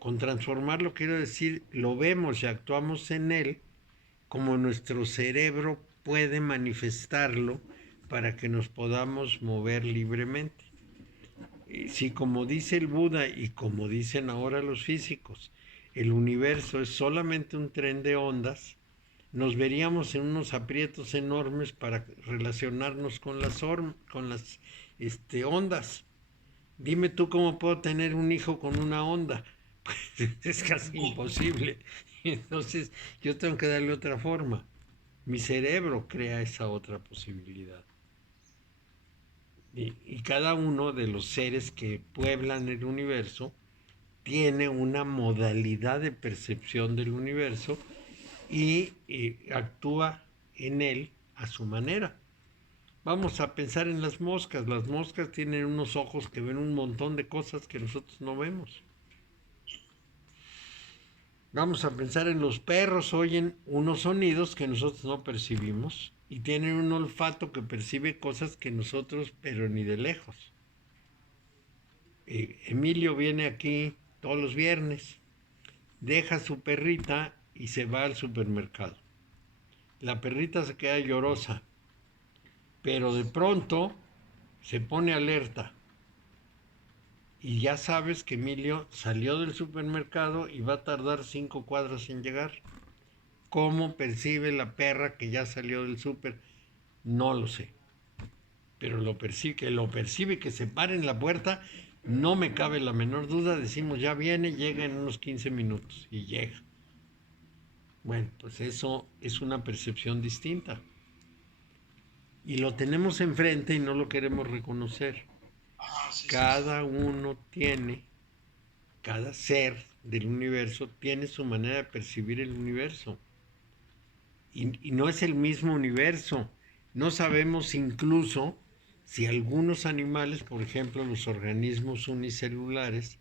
Con transformarlo quiero decir, lo vemos y actuamos en él como nuestro cerebro puede manifestarlo para que nos podamos mover libremente. Si como dice el Buda y como dicen ahora los físicos, el universo es solamente un tren de ondas, nos veríamos en unos aprietos enormes para relacionarnos con ondas. Dime tú cómo puedo tener un hijo con una onda. Pues es casi imposible. Entonces yo tengo que darle otra forma. Mi cerebro crea esa otra posibilidad. Y cada uno de los seres que pueblan el universo tiene una modalidad de percepción del universo y actúa en él a su manera. Vamos a pensar en las moscas. Las moscas tienen unos ojos que ven un montón de cosas que nosotros no vemos. Vamos a pensar en los perros, oyen unos sonidos que nosotros no percibimos y tienen un olfato que percibe cosas que nosotros, pero ni de lejos. Emilio viene aquí todos los viernes, deja a su perrita y se va al supermercado. La perrita se queda llorosa, pero de pronto se pone alerta. Y ya sabes que Emilio salió del supermercado y va a tardar 5 cuadras en llegar. ¿Cómo percibe la perra que ya salió del súper? No lo sé. Pero lo percibe, que se pare en la puerta, no me cabe la menor duda. Decimos, ya viene, llega en unos 15 minutos y llega. Bueno, pues eso es una percepción distinta. Y lo tenemos enfrente y no lo queremos reconocer. Cada uno tiene, cada ser del universo tiene su manera de percibir el universo. Y no es el mismo universo. No sabemos incluso si algunos animales, por ejemplo los organismos unicelulares,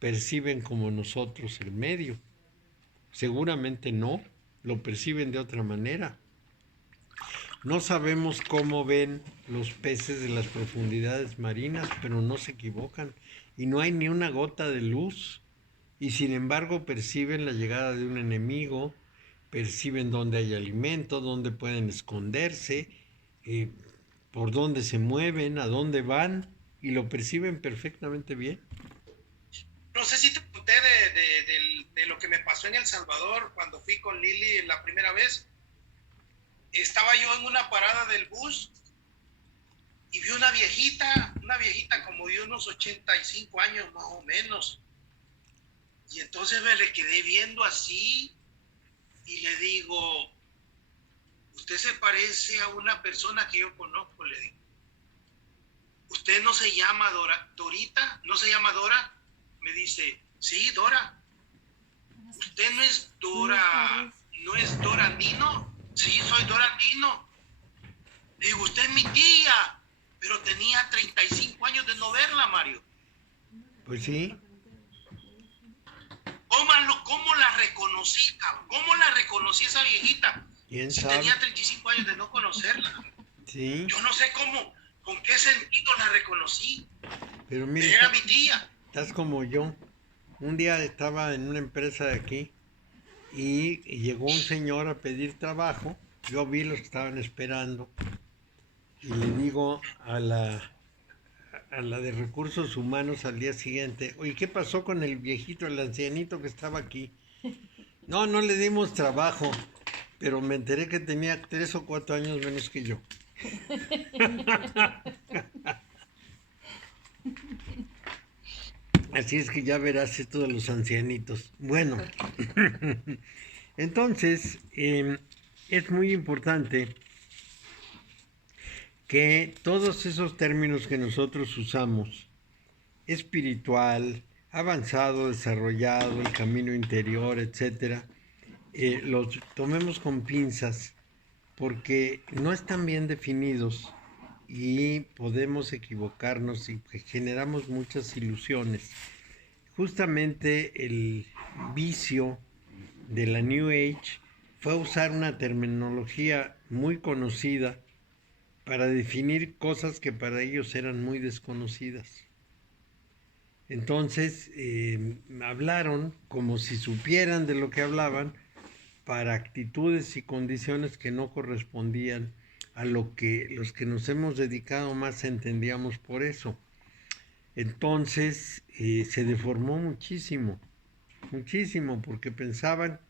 perciben como nosotros el medio. Seguramente no, lo perciben de otra manera. No sabemos cómo ven los peces de las profundidades marinas, pero no se equivocan. Y no hay ni una gota de luz. Y sin embargo perciben la llegada de un enemigo, perciben dónde hay alimento, dónde pueden esconderse, por dónde se mueven, a dónde van, y lo perciben perfectamente bien. No sé si te conté de lo que me pasó en El Salvador cuando fui con Lili la primera vez. Estaba yo en una parada del bus y vi una viejita como de unos 85 años más o menos. Y entonces me le quedé viendo así y le digo, usted se parece a una persona que yo conozco, le digo. ¿Usted no se llama Dorita? ¿No se llama Dora? Me dice, sí, Dora. ¿Usted no es Dora Nino? Sí, soy Dora Nino. Le digo, usted es mi tía, pero tenía 35 años de no verla, Mario. Pues sí. ¿Cómo la reconocí, cabrón? ¿Cómo la reconocí esa viejita? ¿Quién si sabe? Tenía 35 años de no conocerla. Sí. Yo no sé con qué sentido la reconocí. Pero mira, era mi tía. Estás como yo. Un día estaba en una empresa de aquí y llegó un señor a pedir trabajo. Yo vi los que estaban esperando y le digo a la de recursos humanos al día siguiente, oye, ¿qué pasó con el viejito, el ancianito que estaba aquí? No le dimos trabajo, pero me enteré que tenía 3 o 4 años menos que yo. Así es que ya verás esto de los ancianitos. Bueno, entonces es muy importante que todos esos términos que nosotros usamos, espiritual, avanzado, desarrollado, el camino interior, etcétera, los tomemos con pinzas porque no están bien definidos y podemos equivocarnos y generamos muchas ilusiones. Justamente el vicio de la New Age fue usar una terminología muy conocida para definir cosas que para ellos eran muy desconocidas. Entonces hablaron como si supieran de lo que hablaban para actitudes y condiciones que no correspondían a lo que los que nos hemos dedicado más entendíamos por eso. Entonces se deformó muchísimo, porque pensaban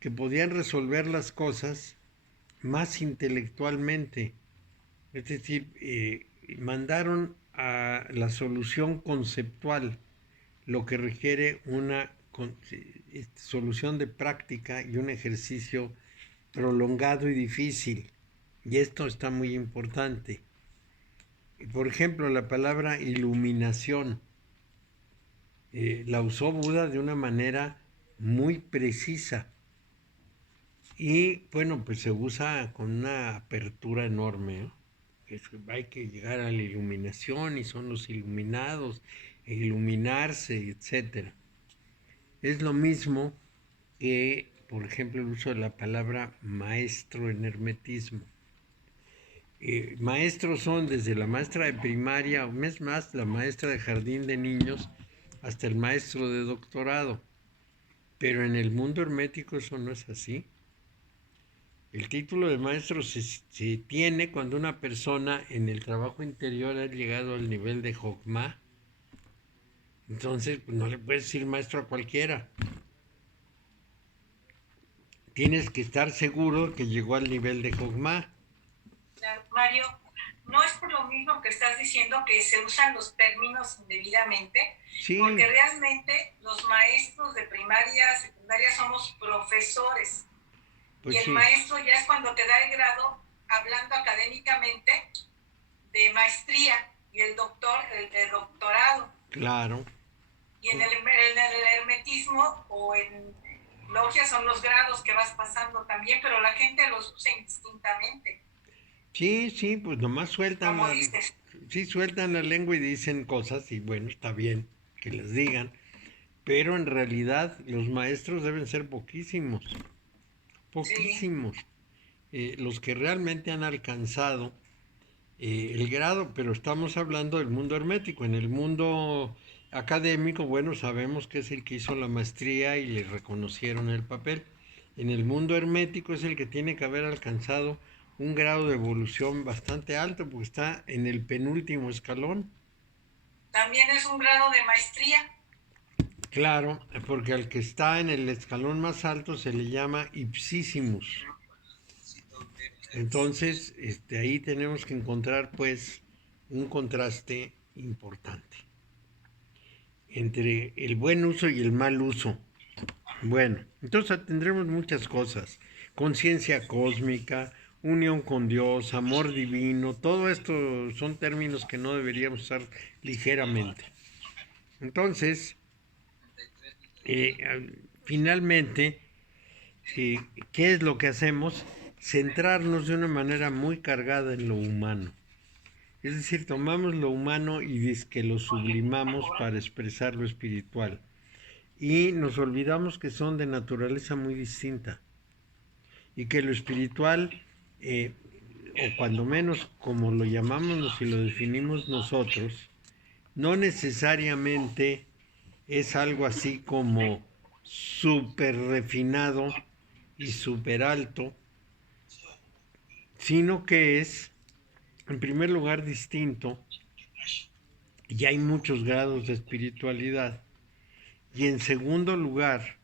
que podían resolver las cosas más intelectualmente. Es decir, mandaron a la solución conceptual, lo que requiere una solución de práctica y un ejercicio prolongado y difícil. Y esto está muy importante. Por ejemplo, la palabra iluminación la usó Buda de una manera muy precisa. Y bueno, pues se usa con una apertura enorme, ¿no? Hay que llegar a la iluminación y son los iluminados, e iluminarse, etc. Es lo mismo que, por ejemplo, el uso de la palabra maestro en hermetismo. Maestros son desde la maestra de primaria, o es más, la maestra de jardín de niños, hasta el maestro de doctorado. Pero en el mundo hermético eso no es así. El título de maestro se tiene cuando una persona en el trabajo interior ha llegado al nivel de Jogma. Entonces, pues no le puedes decir maestro a cualquiera. Tienes que estar seguro que llegó al nivel de Jogma. Mario, no es por lo mismo que estás diciendo que se usan los términos indebidamente, Sí. Porque realmente los maestros de primaria, secundaria somos profesores. Pues y el sí. maestro ya es cuando te da el grado, hablando académicamente, de maestría, y el doctor, el de doctorado. Claro. Y en el hermetismo o en logia son los grados que vas pasando también, pero la gente los usa indistintamente. Sí, pues nomás sueltan Como dices. Sí, sueltan la lengua y dicen cosas y bueno, está bien que les digan, pero en realidad los maestros deben ser poquísimos, poquísimos. Los que realmente han alcanzado el grado, pero estamos hablando del mundo hermético. En el mundo académico, bueno, sabemos que es el que hizo la maestría y le reconocieron el papel. En el mundo hermético es el que tiene que haber alcanzado un grado de evolución bastante alto, porque está en el penúltimo escalón. También es un grado de maestría. Claro, porque al que está en el escalón más alto se le llama ipsissimus. Entonces, ahí tenemos que encontrar pues un contraste importante entre el buen uso y el mal uso. Bueno, entonces tendremos muchas cosas: conciencia cósmica, unión con Dios, amor divino. Todo esto son términos que no deberíamos usar ligeramente. Entonces, finalmente, ¿qué es lo que hacemos? Centrarnos de una manera muy cargada en lo humano. Es decir, tomamos lo humano y que lo sublimamos para expresar lo espiritual. Y nos olvidamos que son de naturaleza muy distinta. Y que lo espiritual, o cuando menos como lo llamamos y lo definimos nosotros, no necesariamente es algo así como súper refinado y súper alto, sino que es, en primer lugar, distinto, y hay muchos grados de espiritualidad, y en segundo lugar,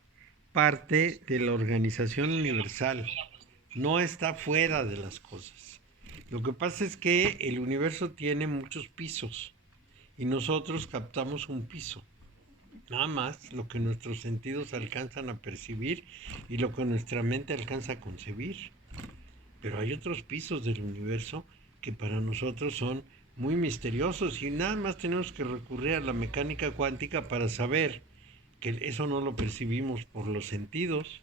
parte de la organización universal, no está fuera de las cosas. Lo que pasa es que el universo tiene muchos pisos, y nosotros captamos un piso. Nada más lo que nuestros sentidos alcanzan a percibir y lo que nuestra mente alcanza a concebir. Pero hay otros pisos del universo que para nosotros son muy misteriosos y nada más tenemos que recurrir a la mecánica cuántica para saber que eso no lo percibimos por los sentidos.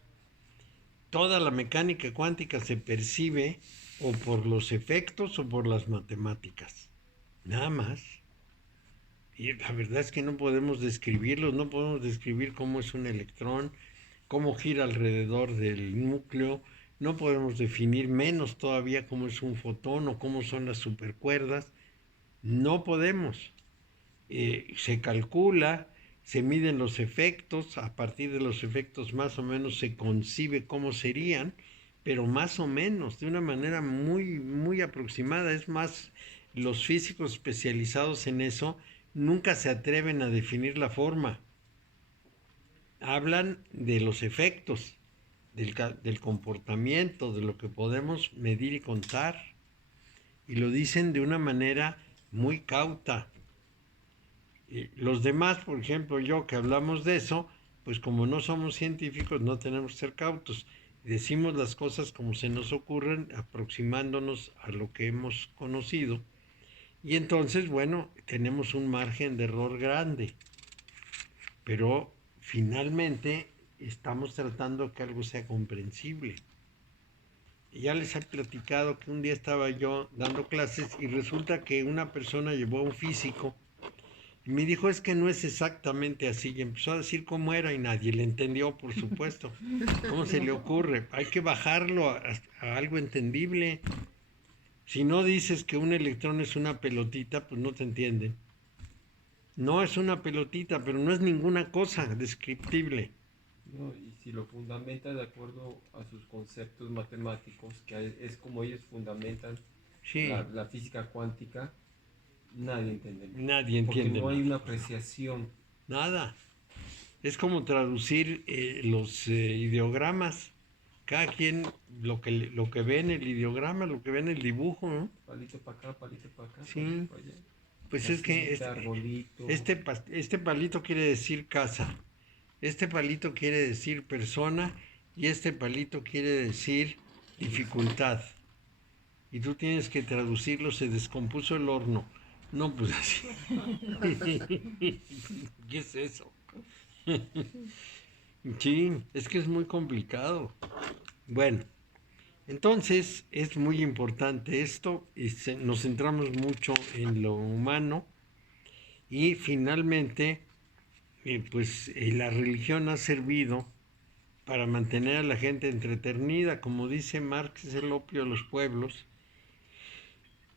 Toda la mecánica cuántica se percibe o por los efectos o por las matemáticas. Nada más. Y la verdad es que no podemos describirlos, no podemos describir cómo es un electrón, cómo gira alrededor del núcleo, no podemos definir menos todavía cómo es un fotón o cómo son las supercuerdas, no podemos. Se calcula, se miden los efectos, a partir de los efectos más o menos se concibe cómo serían, pero más o menos, de una manera muy, muy aproximada. Es más, los físicos especializados en eso nunca se atreven a definir la forma. Hablan de los efectos, del comportamiento, de lo que podemos medir y contar. Y lo dicen de una manera muy cauta. Los demás, por ejemplo, yo que hablamos de eso, pues como no somos científicos, no tenemos que ser cautos. Decimos las cosas como se nos ocurren, aproximándonos a lo que hemos conocido. Y entonces, bueno, tenemos un margen de error grande. Pero finalmente estamos tratando que algo sea comprensible. Y ya les he platicado que un día estaba yo dando clases y resulta que una persona llevó a un físico y me dijo, es que no es exactamente así. Y empezó a decir cómo era y nadie le entendió, por supuesto. ¿Cómo se le ocurre? Hay que bajarlo a algo entendible. Si no dices que un electrón es una pelotita, pues no te entienden. No es una pelotita, pero no es ninguna cosa descriptible. ¿No? Y si lo fundamenta de acuerdo a sus conceptos matemáticos, que es como ellos fundamentan Sí, la física cuántica, nadie entiende. nadie entiende Porque no hay nada. una apreciación. Nada. Es como traducir los ideogramas. Cada quien lo que ve en el ideograma, lo que ve en el dibujo, ¿no? Palito para acá, palito para acá, Sí. palito para allá. Pues es que Casita, arbolito. este palito quiere decir casa, este palito quiere decir persona y este palito quiere decir dificultad. Y tú tienes que traducirlo, se descompuso el horno. No, pues así. ¿Qué es eso? Sí, es que es muy complicado. Bueno, entonces es muy importante esto y nos centramos mucho en lo humano y finalmente la religión ha servido para mantener a la gente entretenida, como dice Marx, es el opio de los pueblos.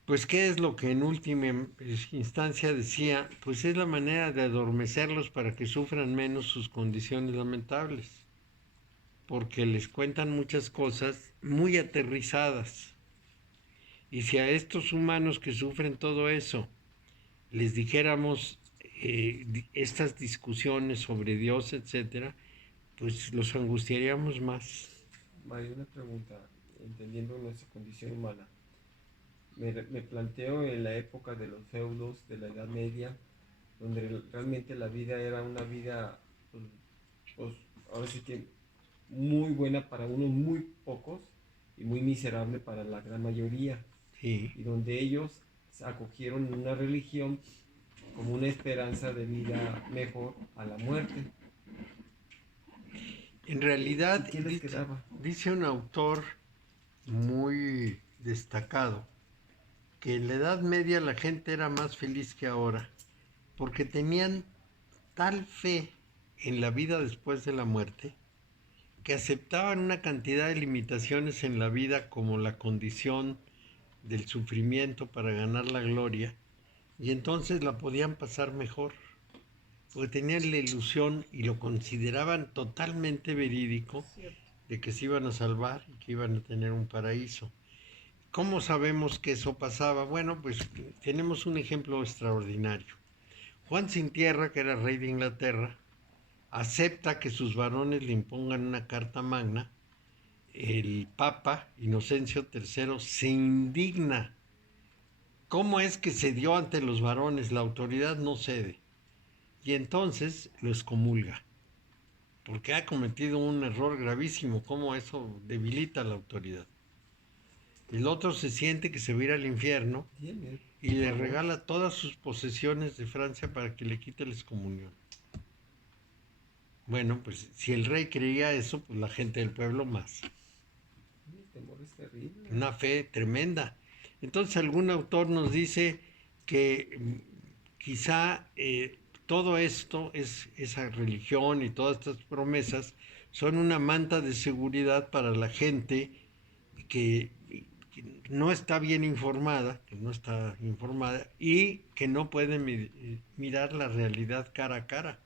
Pues, ¿qué es lo que en última instancia decía? Pues es la manera de adormecerlos para que sufran menos sus condiciones lamentables, porque les cuentan muchas cosas muy aterrizadas. Y si a estos humanos que sufren todo eso les dijéramos estas discusiones sobre Dios, etcétera, pues los angustiaríamos más. María, una pregunta, entendiendo nuestra condición humana. Me planteo en la época de los feudos, de la Edad Media, donde realmente la vida era una vida, pues, ahora sí que muy buena para unos muy pocos y muy miserable para la gran mayoría. Sí. Y donde ellos acogieron una religión como una esperanza de vida mejor a la muerte. En realidad, ¿Y qué les quedaba? dice un autor muy destacado que en la Edad Media la gente era más feliz que ahora, porque tenían tal fe en la vida después de la muerte, que aceptaban una cantidad de limitaciones en la vida como la condición del sufrimiento para ganar la gloria, y entonces la podían pasar mejor, porque tenían la ilusión y lo consideraban totalmente verídico de que se iban a salvar y que iban a tener un paraíso. ¿Cómo sabemos que eso pasaba? Bueno, pues tenemos un ejemplo extraordinario. Juan Sin Tierra, que era rey de Inglaterra, acepta que sus varones le impongan una carta magna. El Papa Inocencio III se indigna. ¿Cómo es que se dio ante los varones? La autoridad no cede. Y entonces lo excomulga, porque ha cometido un error gravísimo. ¿Cómo eso debilita la autoridad? El otro se siente que se va a ir al infierno y le regala todas sus posesiones de Francia para que le quite la excomunión. Bueno, pues si el rey creía eso, pues la gente del pueblo más. El temor es terrible. Una fe tremenda. Entonces algún autor nos dice que quizá todo esto, esa religión y todas estas promesas, son una manta de seguridad para la gente que no está bien informada, y que no puede mirar la realidad cara a cara.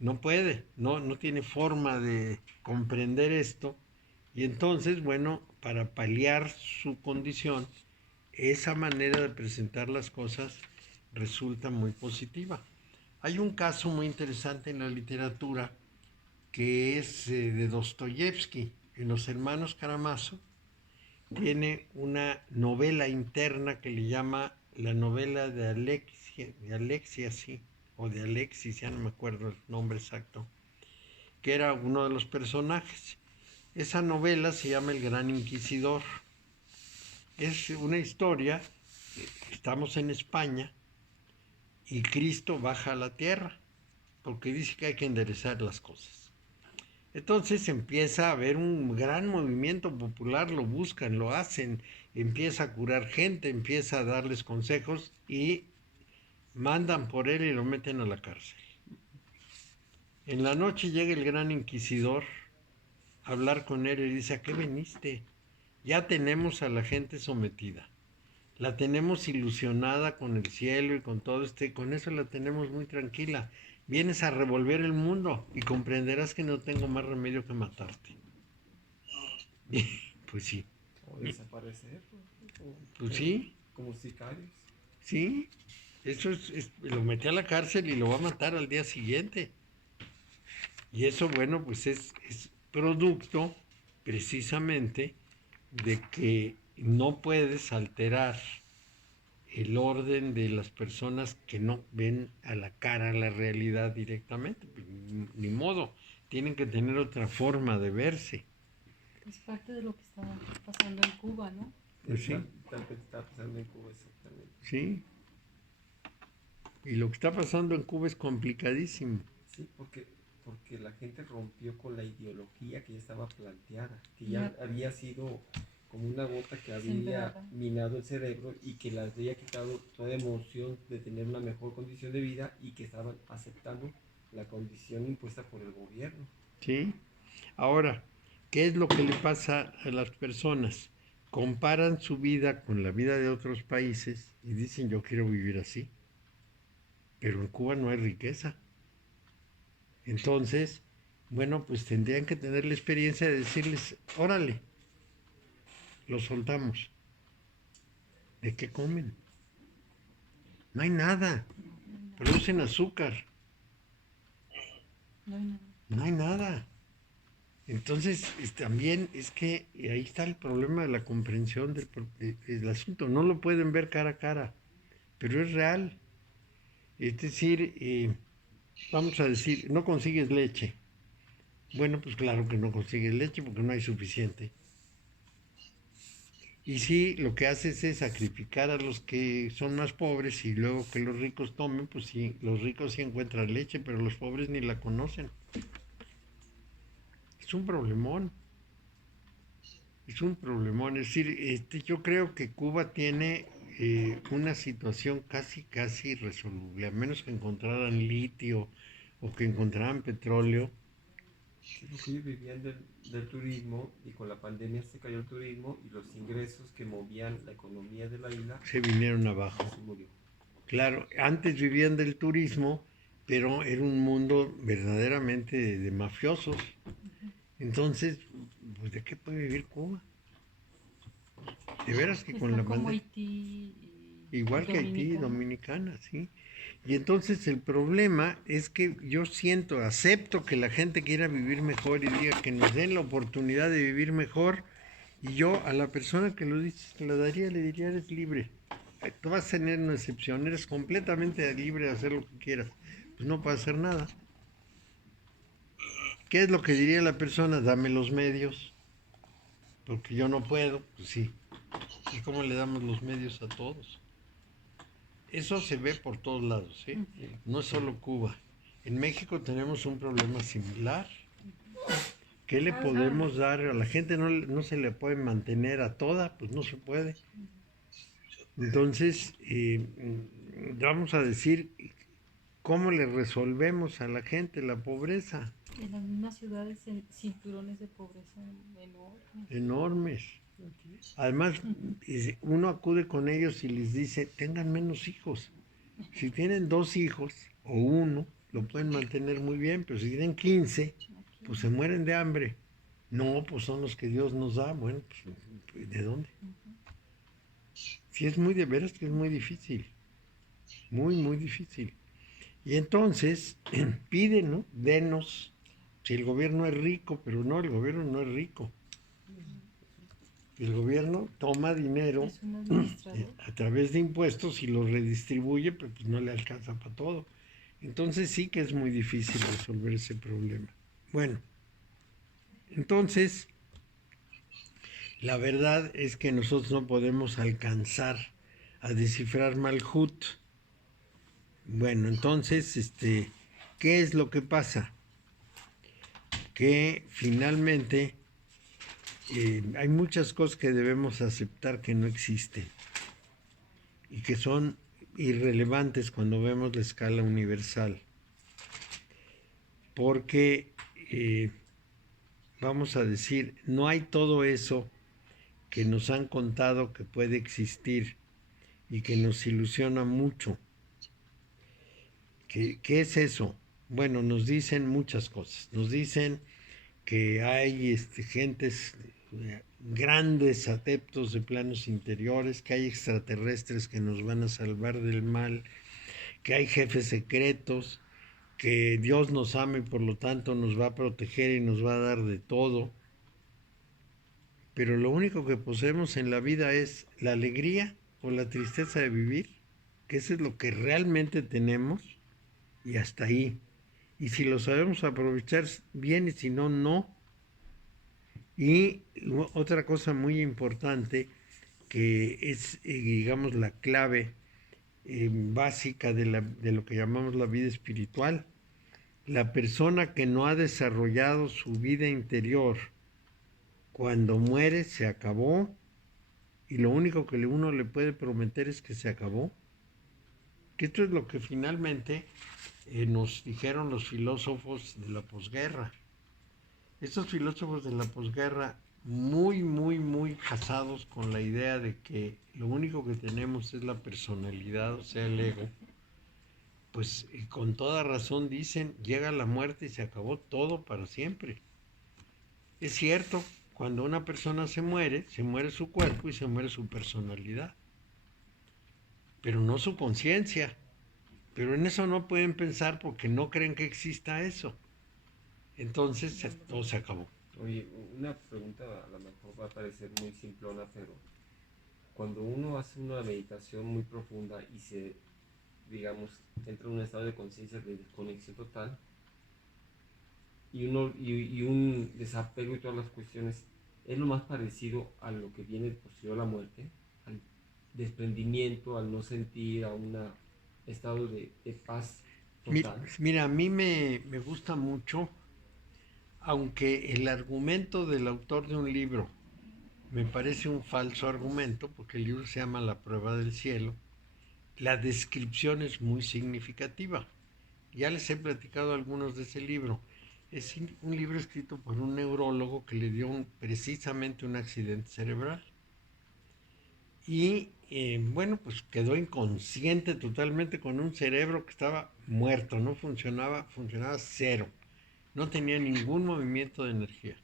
No puede, no tiene forma de comprender esto. Y entonces, bueno, para paliar su condición, esa manera de presentar las cosas resulta muy positiva. Hay un caso muy interesante en la literatura que es de Dostoyevsky. En Los Hermanos Karamazov tiene una novela interna que le llama la novela de Alexia, sí, o de Alexis, ya no me acuerdo el nombre exacto, que era uno de los personajes. Esa novela se llama El Gran Inquisidor. Es una historia, estamos en España y Cristo baja a la tierra porque dice que hay que enderezar las cosas. Entonces empieza a haber un gran movimiento popular, lo buscan, lo hacen, empieza a curar gente, empieza a darles consejos y mandan por él y lo meten a la cárcel. En la noche llega el gran inquisidor a hablar con él y dice: ¿a qué veniste? Ya tenemos a la gente sometida, la tenemos ilusionada con el cielo y con todo con eso la tenemos muy tranquila. Vienes a revolver el mundo y comprenderás que no tengo más remedio que matarte. Pues sí. O desaparecer, Pues sí. Como sicarios. Sí. Eso lo mete a la cárcel y lo va a matar al día siguiente. Y eso, bueno, pues es producto precisamente de que no puedes alterar el orden de las personas que no ven a la cara la realidad directamente. Ni modo, tienen que tener otra forma de verse. Es parte de lo que está pasando en Cuba, ¿no? Pues sí. Tal vez está pasando en Cuba, exactamente. Sí. Y lo que está pasando en Cuba es complicadísimo. Sí, porque la gente rompió con la ideología que ya estaba planteada, que ya había sido como una gota que había Sembrada. minado el cerebro y que les había quitado toda emoción de tener una mejor condición de vida y que estaban aceptando la condición impuesta por el gobierno. ¿Sí? Ahora, ¿qué es lo que le pasa a las personas? Comparan su vida con la vida de otros países y dicen: yo quiero vivir así. Pero en Cuba no hay riqueza. Entonces, bueno, pues tendrían que tener la experiencia de decirles: órale, lo soltamos. ¿De qué comen? No hay nada. Producen azúcar. No hay nada. No hay nada. Entonces, también es que ahí está el problema de la comprensión del asunto. No lo pueden ver cara a cara, pero es real. Es decir, vamos a decir, no consigues leche. Bueno, pues claro que no consigues leche porque no hay suficiente. Y sí, lo que haces es sacrificar a los que son más pobres y luego que los ricos tomen, pues sí, los ricos sí encuentran leche, pero los pobres ni la conocen. Es un problemón. Es un problemón. Es decir, yo creo que Cuba tiene una situación casi irresoluble, a menos que encontraran litio o que encontraran petróleo. Sí, porque ellos vivían del turismo y con la pandemia se cayó el turismo y los ingresos que movían la economía de la isla Se vinieron abajo. se murió. Claro, antes vivían del turismo, pero era un mundo verdaderamente de mafiosos. Entonces, pues, ¿de qué puede vivir Cuba? De veras que con Está la como pandemia. Haití. Igual que Haití, Dominicana. Dominicana, sí. Y entonces el problema es que yo acepto que la gente quiera vivir mejor y diga que nos den la oportunidad de vivir mejor. Y yo a la persona que lo dice, le diría: eres libre. Tú vas a tener una excepción, eres completamente libre de hacer lo que quieras. Pues no puedes hacer nada. ¿Qué es lo que diría la persona? Dame los medios. Porque yo no puedo, pues sí. ¿Y cómo le damos los medios a todos? Eso se ve por todos lados, ¿sí? No es solo Cuba. En México tenemos un problema similar. ¿Qué le podemos dar? A la gente no se le puede mantener a toda, pues no se puede. Entonces, vamos a decir, ¿cómo le resolvemos a la gente la pobreza? En las mismas ciudades, cinturones de pobreza enormes. Enormes. Además, uno acude con ellos y les dice: tengan menos hijos. Si tienen 2 hijos o 1, lo pueden mantener muy bien, pero si tienen 15, pues se mueren de hambre. No, pues son los que Dios nos da. Bueno, pues ¿de dónde? Sí, es muy de veras que es muy difícil. Muy, muy difícil. Y entonces piden, ¿no? Denos. si el gobierno es rico, pero no, el gobierno no es rico. El gobierno toma dinero Es un administrador. a través de impuestos y lo redistribuye, pero pues no le alcanza para todo. Entonces sí que es muy difícil resolver ese problema. Bueno, entonces la verdad es que nosotros no podemos alcanzar a descifrar Malhut. Bueno, entonces, ¿qué es lo que pasa? Que finalmente hay muchas cosas que debemos aceptar que no existen y que son irrelevantes cuando vemos la escala universal. Porque, vamos a decir, no hay todo eso que nos han contado que puede existir y que nos ilusiona mucho. ¿Qué es eso? Bueno, nos dicen muchas cosas. Nos dicen que hay gentes, grandes adeptos de planos interiores, que hay extraterrestres que nos van a salvar del mal, que hay jefes secretos, que Dios nos ama y por lo tanto nos va a proteger y nos va a dar de todo. Pero lo único que poseemos en la vida es la alegría o la tristeza de vivir, que eso es lo que realmente tenemos y hasta ahí. Y si lo sabemos aprovechar bien y si no, no. Y otra cosa muy importante que es, digamos, la clave básica de lo que llamamos la vida espiritual. La persona que no ha desarrollado su vida interior, cuando muere se acabó y lo único que uno le puede prometer es que se acabó. Que esto es lo que finalmente nos dijeron los filósofos de la posguerra. Estos filósofos de la posguerra muy casados con la idea de que lo único que tenemos es la personalidad, o sea, el ego, pues con toda razón dicen, llega la muerte y se acabó todo para siempre. Es cierto, cuando una persona se muere su cuerpo y se muere su personalidad, pero no su conciencia. Pero en eso no pueden pensar porque no creen que exista eso. Entonces todo se acabó. Oye, una pregunta a lo mejor va a parecer muy simplona, pero cuando uno hace una meditación muy profunda y se, digamos, entra en un estado de conciencia de desconexión total y un desapego y todas las cuestiones, es lo más parecido a lo que viene posterior a la muerte, al desprendimiento, al no sentir, a un estado de paz total. Mira, a mí me gusta mucho, aunque el argumento del autor de un libro me parece un falso argumento, porque el libro se llama La prueba del cielo, la descripción es muy significativa. Ya les he platicado algunos de ese libro. Es un libro escrito por un neurólogo que le dio precisamente un accidente cerebral. Y bueno, pues quedó inconsciente totalmente con un cerebro que estaba muerto, no funcionaba cero. No tenía ningún movimiento de energía.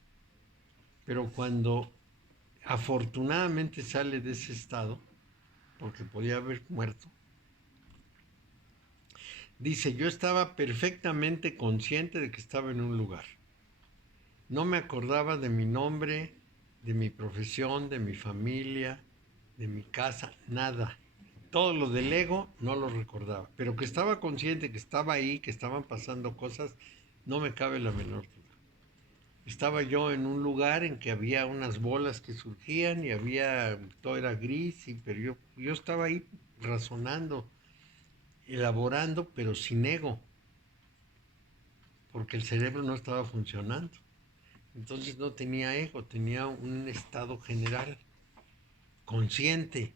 Pero cuando afortunadamente sale de ese estado, porque podía haber muerto, dice, yo estaba perfectamente consciente de que estaba en un lugar. No me acordaba de mi nombre, de mi profesión, de mi familia, de mi casa, nada. Todo lo del ego no lo recordaba, pero que estaba consciente, que estaba ahí, que estaban pasando cosas, no me cabe la menor duda. Estaba yo en un lugar en que había unas bolas que surgían y todo era gris, pero yo estaba ahí razonando, elaborando, pero sin ego, porque el cerebro no estaba funcionando. Entonces no tenía ego, tenía un estado general, consciente.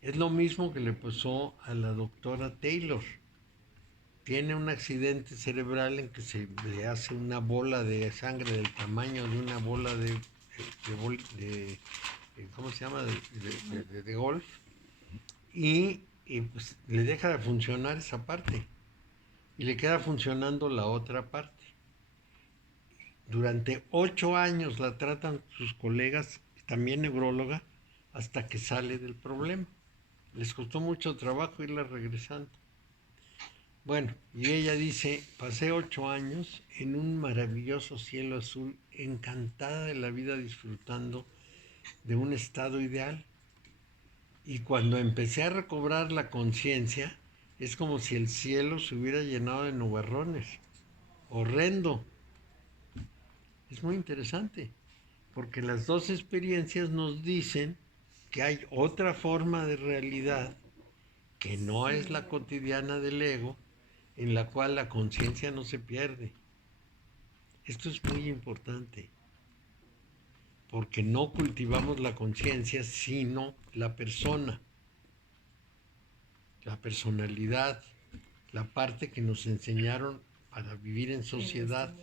Es lo mismo que le pasó a la doctora Taylor. Tiene un accidente cerebral en que se le hace una bola de sangre del tamaño de una bola ¿cómo se llama? De golf. Y pues le deja de funcionar esa parte. Y le queda funcionando la otra parte. Durante 8 años la tratan sus colegas, también neuróloga, hasta que sale del problema. Les costó mucho trabajo irla regresando. Bueno, y ella dice, pasé 8 años en un maravilloso cielo azul, encantada de la vida, disfrutando de un estado ideal. Y cuando empecé a recobrar la conciencia, es como si el cielo se hubiera llenado de nubarrones. Horrendo. Es muy interesante, porque las dos experiencias nos dicen que hay otra forma de realidad que no es la cotidiana del ego, en la cual la conciencia no se pierde. Esto es muy importante, porque no cultivamos la conciencia, sino la persona, la personalidad, la parte que nos enseñaron para vivir en sociedad.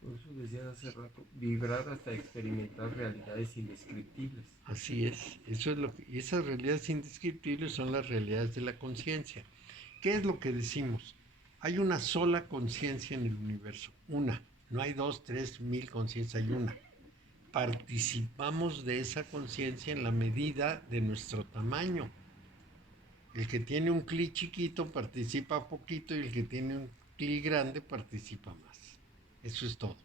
Por eso decía hace rato, vibrar hasta experimentar realidades indescriptibles. Así es, eso es lo que, y esas realidades indescriptibles son las realidades de la conciencia. ¿Qué es lo que decimos? Hay una sola conciencia en el universo, una, no hay 2, 3, 1000 conciencias, hay una. Participamos de esa conciencia en la medida de nuestro tamaño. El que tiene un cli chiquito participa poquito y el que tiene un cli grande participa más. Eso es todo.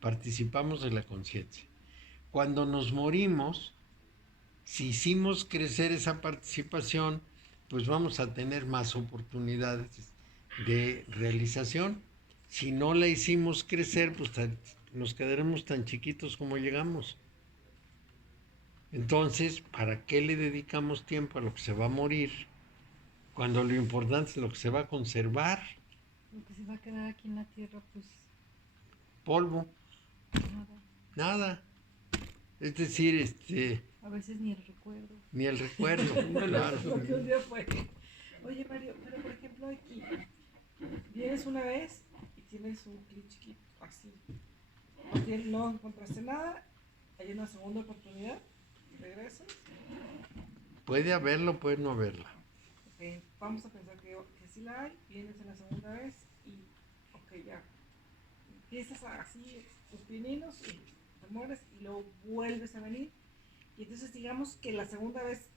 Participamos de la conciencia. Cuando nos morimos, si hicimos crecer esa participación, pues vamos a tener más oportunidades de realización. Si no la hicimos crecer, pues nos quedaremos tan chiquitos como llegamos. Entonces, ¿para qué le dedicamos tiempo a lo que se va a morir? Cuando lo importante es lo que se va a conservar. Lo que se va a quedar aquí en la tierra, pues Polvo, nada. nada. Es decir, A veces ni el recuerdo. ni el recuerdo, claro. Lo que un día fue. Oye, Mario, pero por ejemplo aquí, vienes una vez y tienes un clic chiquito, así. No encontraste nada, hay una segunda oportunidad, regresas. Puede haberlo, puede no haberla. Ok, vamos a pensar que sí la hay, vienes en la segunda vez y, ok, ya. Empiezas así tus pininos y te mueres y luego vuelves a venir. Y entonces digamos que la segunda vez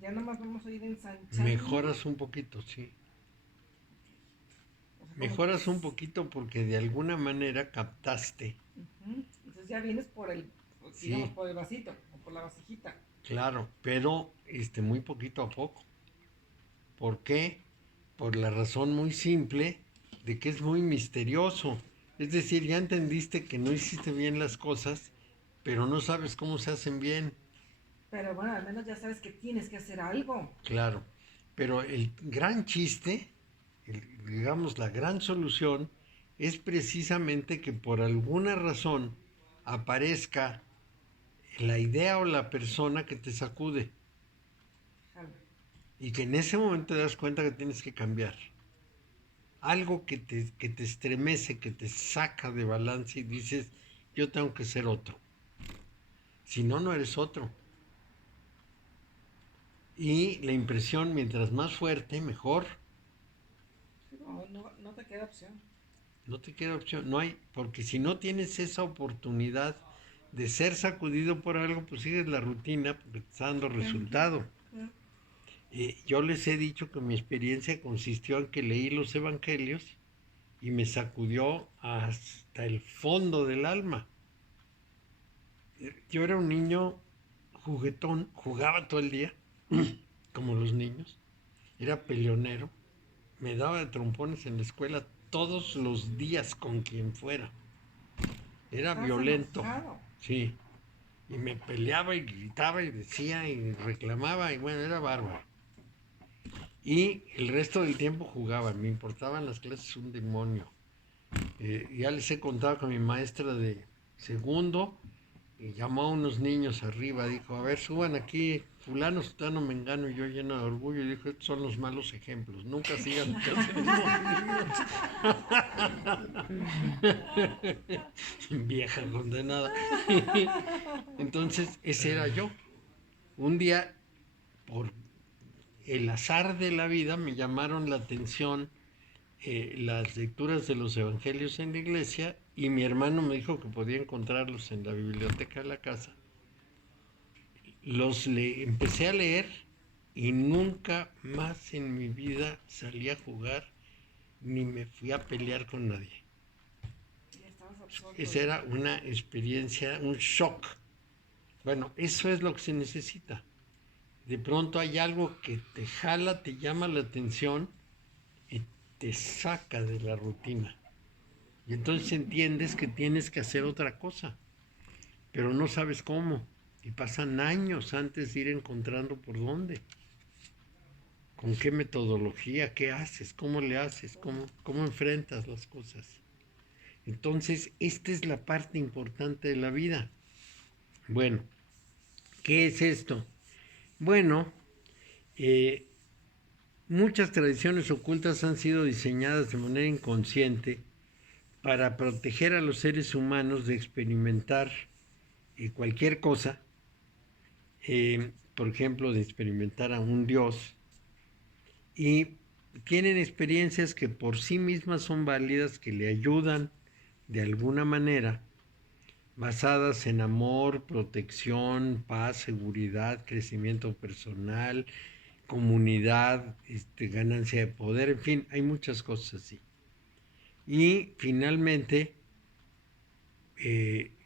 ya nomás vamos a ir ensanchando. Mejoras un poquito, sí. O sea, como Mejoras que un poquito porque de alguna manera captaste. Entonces ya vienes por el, digamos, Sí. por el vasito o por la vasijita. Claro, pero muy poquito a poco. ¿Por qué? Por la razón muy simple de que es muy misterioso. Es decir, ya entendiste que no hiciste bien las cosas, pero no sabes cómo se hacen bien. Pero bueno, al menos ya sabes que tienes que hacer algo. Claro, pero el gran chiste, digamos, la gran solución es precisamente que por alguna razón aparezca la idea o la persona que te sacude Jalo. y que en ese momento te das cuenta que tienes que cambiar. Algo que te estremece, que te saca de balance y dices, yo tengo que ser otro. Si no, no eres otro. Y la impresión, mientras más fuerte, mejor. No te queda opción. No te queda opción, no hay, porque si no tienes esa oportunidad de ser sacudido por algo, pues sigues la rutina porque te está dando resultado. Yo les he dicho que mi experiencia consistió en que leí los evangelios y me sacudió hasta el fondo del alma. Yo era un niño juguetón, jugaba todo el día, como los niños, era peleonero, me daba de trompones en la escuela todos los días con quien fuera. Era Estás violento, enojado. sí, y me peleaba y gritaba y decía y reclamaba y bueno, era bárbaro. Y el resto del tiempo jugaba, me importaban las clases un demonio. Ya les he contado con mi maestra de segundo, y llamó a unos niños arriba, dijo, a ver, suban aquí, fulano, sutano, mengano, y yo lleno de orgullo, y dijo, estos son los malos ejemplos, nunca sigan lo que hacen los niños. Vieja condenada. Entonces, ese era yo. Un día, por el azar de la vida, me llamaron la atención las lecturas de los evangelios en la iglesia y mi hermano me dijo que podía encontrarlos en la biblioteca de la casa. Empecé a leer y nunca más en mi vida salí a jugar ni me fui a pelear con nadie. Ya estabas absorto. Esa era una experiencia, un shock. Bueno, eso es lo que se necesita. De pronto hay algo que te jala, te llama la atención y te saca de la rutina. Y entonces entiendes que tienes que hacer otra cosa, pero no sabes cómo. Y pasan años antes de ir encontrando por dónde. ¿Con qué metodología? ¿Qué haces? ¿Cómo le haces? ¿Cómo enfrentas las cosas? Entonces, esta es la parte importante de la vida. Bueno, ¿qué es esto? Bueno, muchas tradiciones ocultas han sido diseñadas de manera inconsciente para proteger a los seres humanos de experimentar cualquier cosa, por ejemplo, de experimentar a un Dios, y tienen experiencias que por sí mismas son válidas, que le ayudan de alguna manera, basadas en amor, protección, paz, seguridad, crecimiento personal, comunidad, ganancia de poder, en fin, hay muchas cosas así. Y finalmente,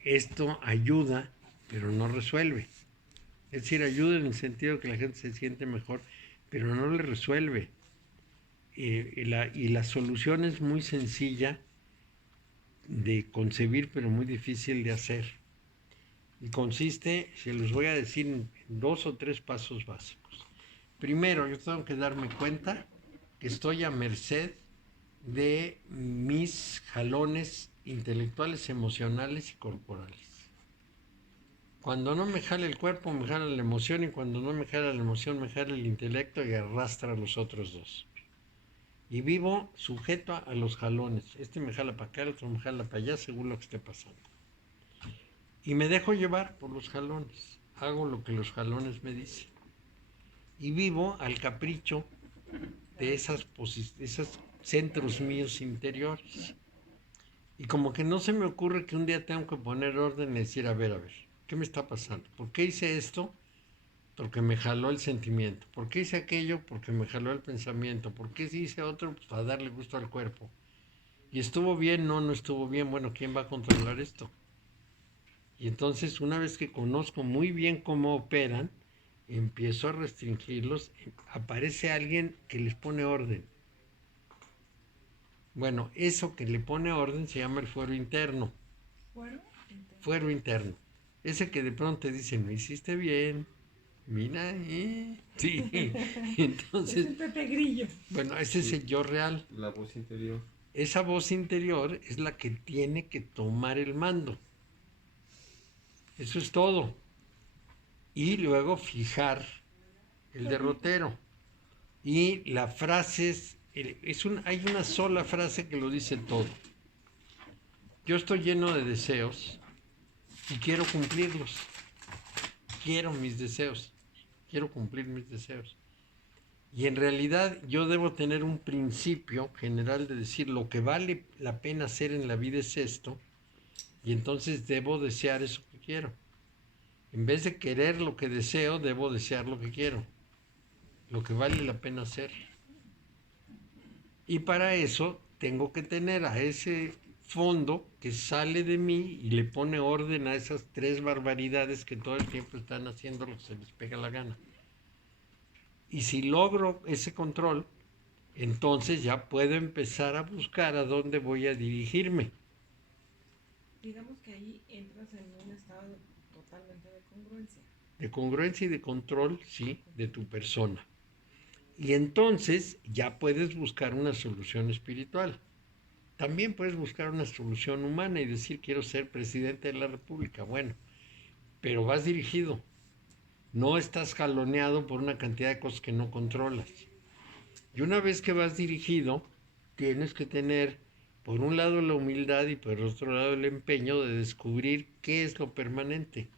esto ayuda, pero no resuelve. Es decir, ayuda en el sentido de que la gente se siente mejor, pero no le resuelve. Y la solución es muy sencilla de concebir, pero muy difícil de hacer. Y consiste, se los voy a decir, en 2 o 3 pasos básicos. Primero, yo tengo que darme cuenta que estoy a merced de mis jalones intelectuales, emocionales y corporales. Cuando no me jala el cuerpo, me jala la emoción, y cuando no me jala la emoción, me jala el intelecto y arrastra a los otros dos. Y vivo sujeto a los jalones. Este me jala para acá, el otro me jala para allá, según lo que esté pasando. Y me dejo llevar por los jalones. Hago lo que los jalones me dicen. Y vivo al capricho de esos centros míos interiores. Y como que no se me ocurre que un día tengo que poner orden y decir, a ver, ¿qué me está pasando? ¿Por qué hice esto? Porque me jaló el sentimiento. ¿Por qué hice aquello? Porque me jaló el pensamiento. ¿Por qué hice otro? Pues para darle gusto al cuerpo. ¿Y estuvo bien? No estuvo bien. Bueno, ¿quién va a controlar esto? Y entonces, una vez que conozco muy bien cómo operan, empiezo a restringirlos. Aparece alguien que les pone orden. Bueno, eso que le pone orden se llama el fuero interno. Fuero interno. Ese que de pronto te dice, no hiciste bien. Mira, sí. Entonces, Es un Pepe Grillo. bueno, ese es el yo real. La voz interior. Esa voz interior es la que tiene que tomar el mando. Eso es todo. Y luego fijar el derrotero. Y la frase hay una sola frase que lo dice todo. Yo estoy lleno de deseos y quiero cumplirlos. Quiero mis deseos. Quiero cumplir mis deseos. Y en realidad yo debo tener un principio general de decir lo que vale la pena hacer en la vida es esto, y entonces debo desear eso que quiero. En vez de querer lo que deseo, debo desear lo que quiero, lo que vale la pena hacer. Y para eso tengo que tener a ese fondo que sale de mí y le pone orden a esas 3 barbaridades que todo el tiempo están haciendo lo que se les pega la gana. Y si logro ese control, entonces ya puedo empezar a buscar a dónde voy a dirigirme. Digamos que ahí entras en un estado totalmente de congruencia. De congruencia y de control, sí, de tu persona. Y entonces ya puedes buscar una solución espiritual. También puedes buscar una solución humana y decir, quiero ser presidente de la República. Bueno, pero vas dirigido. No estás jaloneado por una cantidad de cosas que no controlas. Y una vez que vas dirigido, tienes que tener, por un lado, la humildad y por otro lado, el empeño de descubrir qué es lo permanente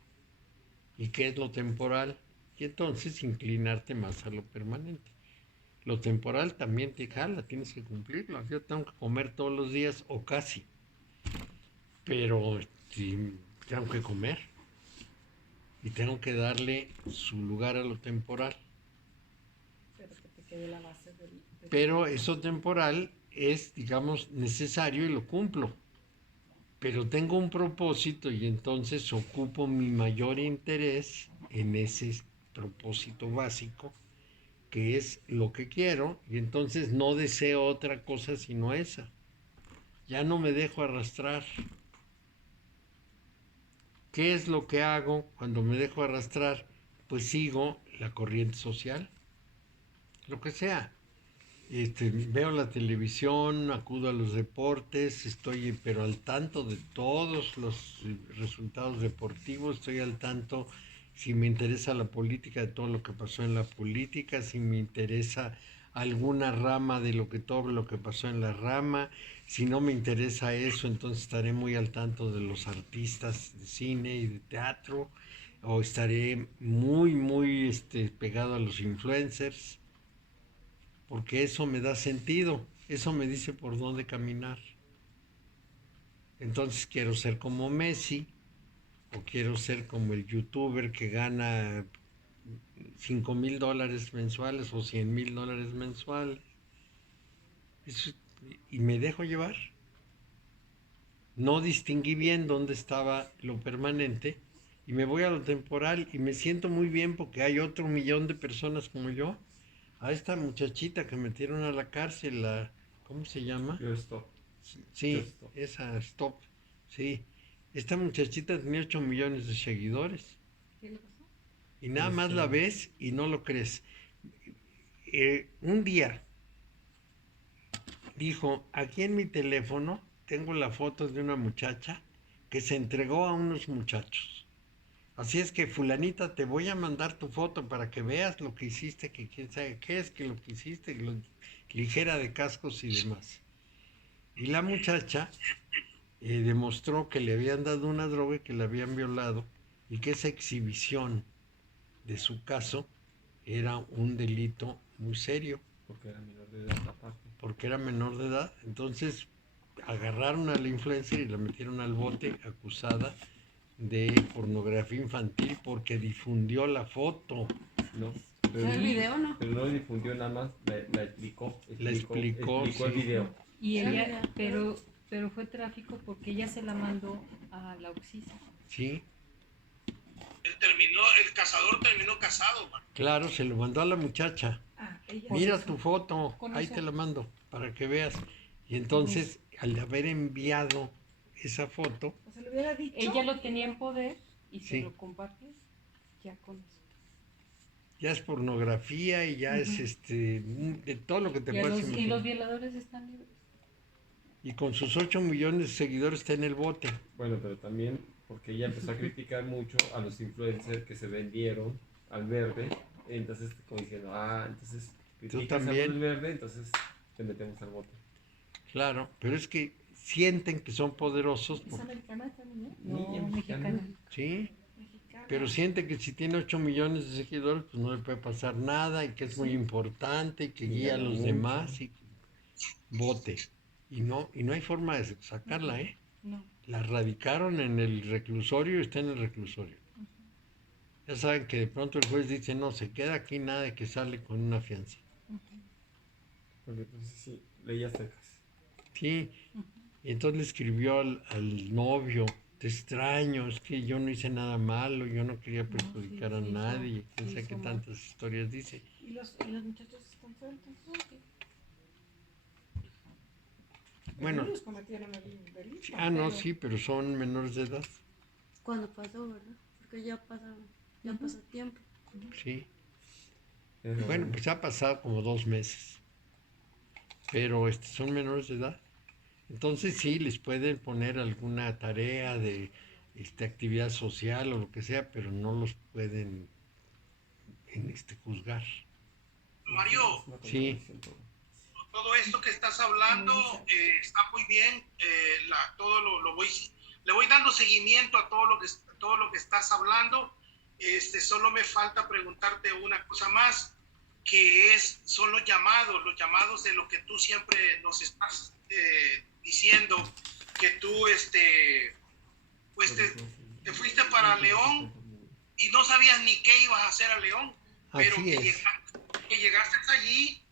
y qué es lo temporal. Y entonces inclinarte más a lo permanente. Lo temporal también te jala, tienes que cumplirlo. Yo tengo que comer todos los días o casi. Pero sí, tengo que comer. Y tengo que darle su lugar a lo temporal. Pero que te quede la base del Pero eso temporal es, digamos, necesario y lo cumplo. Pero tengo un propósito y entonces ocupo mi mayor interés en ese propósito básico, que es lo que quiero, y entonces no deseo otra cosa sino esa. Ya no me dejo arrastrar. ¿Qué es lo que hago cuando me dejo arrastrar? Pues sigo la corriente social, lo que sea. Veo la televisión, acudo a los deportes, estoy pero al tanto de todos los resultados deportivos, estoy al tanto si me interesa la política, de todo lo que pasó en la política, si me interesa alguna rama de todo lo que pasó en la rama, si no me interesa eso, entonces estaré muy al tanto de los artistas de cine y de teatro, o estaré muy pegado a los influencers, porque eso me da sentido, eso me dice por dónde caminar. Entonces quiero ser como Messi, o quiero ser como el youtuber que gana $5,000 mensuales o $100,000 mensuales. Y me dejo llevar. No distinguí bien dónde estaba lo permanente y me voy a lo temporal y me siento muy bien porque hay otro millón de personas como yo. A esta muchachita que metieron a la cárcel, ¿cómo se llama? Yo stop. Sí, Stop. esa Stop. Sí, esta muchachita tenía 8 millones de seguidores. ¿Qué le pasó? Y nada más la ves y no lo crees. Un día dijo, aquí en mi teléfono tengo la foto de una muchacha que se entregó a unos muchachos. Así es que fulanita, te voy a mandar tu foto para que veas lo que hiciste, que quién sabe qué es, que lo que hiciste, ligera de cascos y demás. Y la muchacha demostró que le habían dado una droga y que la habían violado y que esa exhibición de su caso era un delito muy serio. Porque era menor de edad aparte. Porque era menor de edad. Entonces agarraron a la influencer y la metieron al bote acusada de pornografía infantil porque difundió la foto. No. ¿Fue el video no? Pero no difundió nada más, la explicó. Explicó el sí. video. Y ella, pero fue tráfico porque ella se la mandó a la Oxisa. Sí, El cazador terminó casado, man. claro, se lo mandó a la muchacha. Ella. Mira tu foto, Con ahí eso. te la mando para que veas. Y entonces, al haber enviado esa foto, O sea, le hubiera dicho. Ella lo tenía en poder y Sí. se lo compartió ya con eso. ya es pornografía y ya es de todo lo que te puedas Y los imaginar. violadores están libres. Y con sus 8 millones de seguidores está en el bote. Bueno, pero también porque ella empezó a criticar mucho a los influencers que se vendieron al verde. Entonces, como diciendo, entonces criticas también. al verde, entonces te metemos al bote. Claro, pero es que sienten que son poderosos, ¿Es americana también? Niña No, mexicana. mexicana. ¿sí? Mexicana. Pero sienten que si tiene 8 millones de seguidores, pues no le puede pasar nada y que es muy importante y que Y guía a gana los mucho. demás y vote. Y no hay forma de sacarla, ¿eh? No. La radicaron en el reclusorio y está en el reclusorio. Ya saben que de pronto el juez dice, no, se queda aquí nada de que sale con una fianza. Porque entonces sí, leías secas. Sí, y entonces le escribió al novio, te extraño, es que yo no hice nada malo, yo no quería perjudicar a sí, nadie, sí, quién sabe hizo qué mal. tantas historias dice. ¿Y los muchachos están sueltos? ¿Qué? Bueno, Ellos cometieron el delito. no, pero- sí, pero son menores de edad, Cuando pasó, ¿verdad? Porque ya pasó tiempo. sí. Pero, Bueno, pues ha pasado como 2 meses, pero son menores de edad. Entonces sí, les pueden poner alguna tarea de actividad social o lo que sea, pero no los pueden juzgar. Mario, es una Sí. contradicción todo. todo esto que estás hablando está muy bien. Le voy dando seguimiento a todo lo que estás hablando. Solo me falta preguntarte una cosa más, que son los llamados de lo que tú siempre nos estás diciendo, que tú pues te fuiste para León y no sabías ni qué ibas a hacer a León, pero Así es. que llegaste allí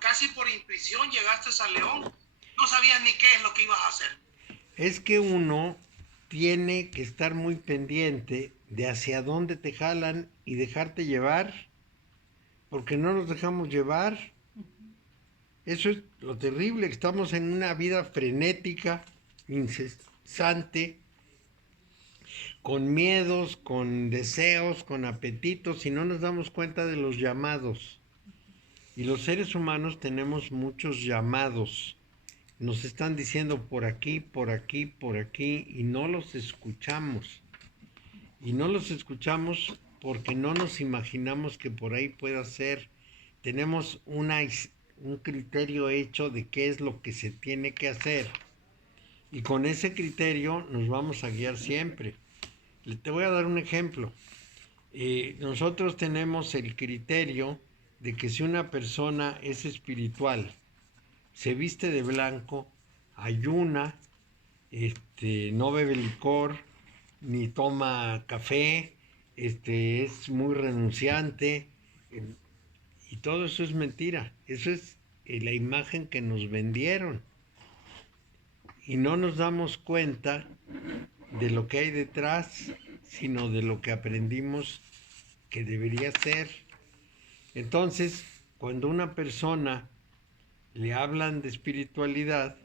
casi por intuición llegaste a León. No sabías ni qué es lo que ibas a hacer. Es que uno tiene que estar muy pendiente de hacia dónde te jalan y dejarte llevar, porque no nos dejamos llevar. Eso es lo terrible, que estamos en una vida frenética, incesante, con miedos, con deseos, con apetitos, y no nos damos cuenta de los llamados. Y los seres humanos tenemos muchos llamados. Nos están diciendo por aquí, por aquí, por aquí, y no los escuchamos. Y no los escuchamos porque no nos imaginamos que por ahí pueda ser. Tenemos un criterio hecho de qué es lo que se tiene que hacer. Y con ese criterio nos vamos a guiar siempre. Te voy a dar un ejemplo. Nosotros tenemos el criterio de que si una persona es espiritual, se viste de blanco, ayuna, no bebe licor, ni toma café, es muy renunciante, y todo eso es mentira. Eso es la imagen que nos vendieron. Y no nos damos cuenta de lo que hay detrás, sino de lo que aprendimos que debería ser. Entonces, cuando una persona le hablan de espiritualidad,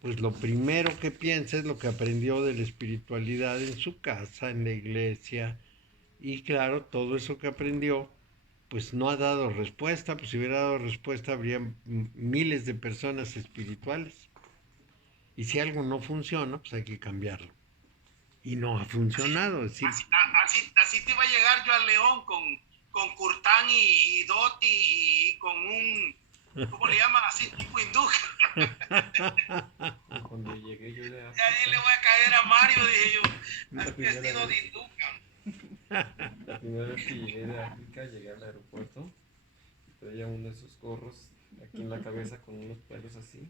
pues lo primero que piensa es lo que aprendió de la espiritualidad en su casa, en la iglesia, y claro, todo eso que aprendió, pues no ha dado respuesta. Pues si hubiera dado respuesta habría miles de personas espirituales. Y si algo no funciona, pues hay que cambiarlo. Y no ha funcionado. Es decir, Así te iba a llegar yo a León con Curtán y Dotti y con un, ¿cómo le llaman? Así, tipo hindú. Cuando llegué yo de Y África, ahí le voy a caer a Mario, dije yo, La al primera vestido vez. de hindú. la primera vez que llegué de África, llegué al aeropuerto, traía uno de esos gorros aquí en la cabeza con unos pelos así,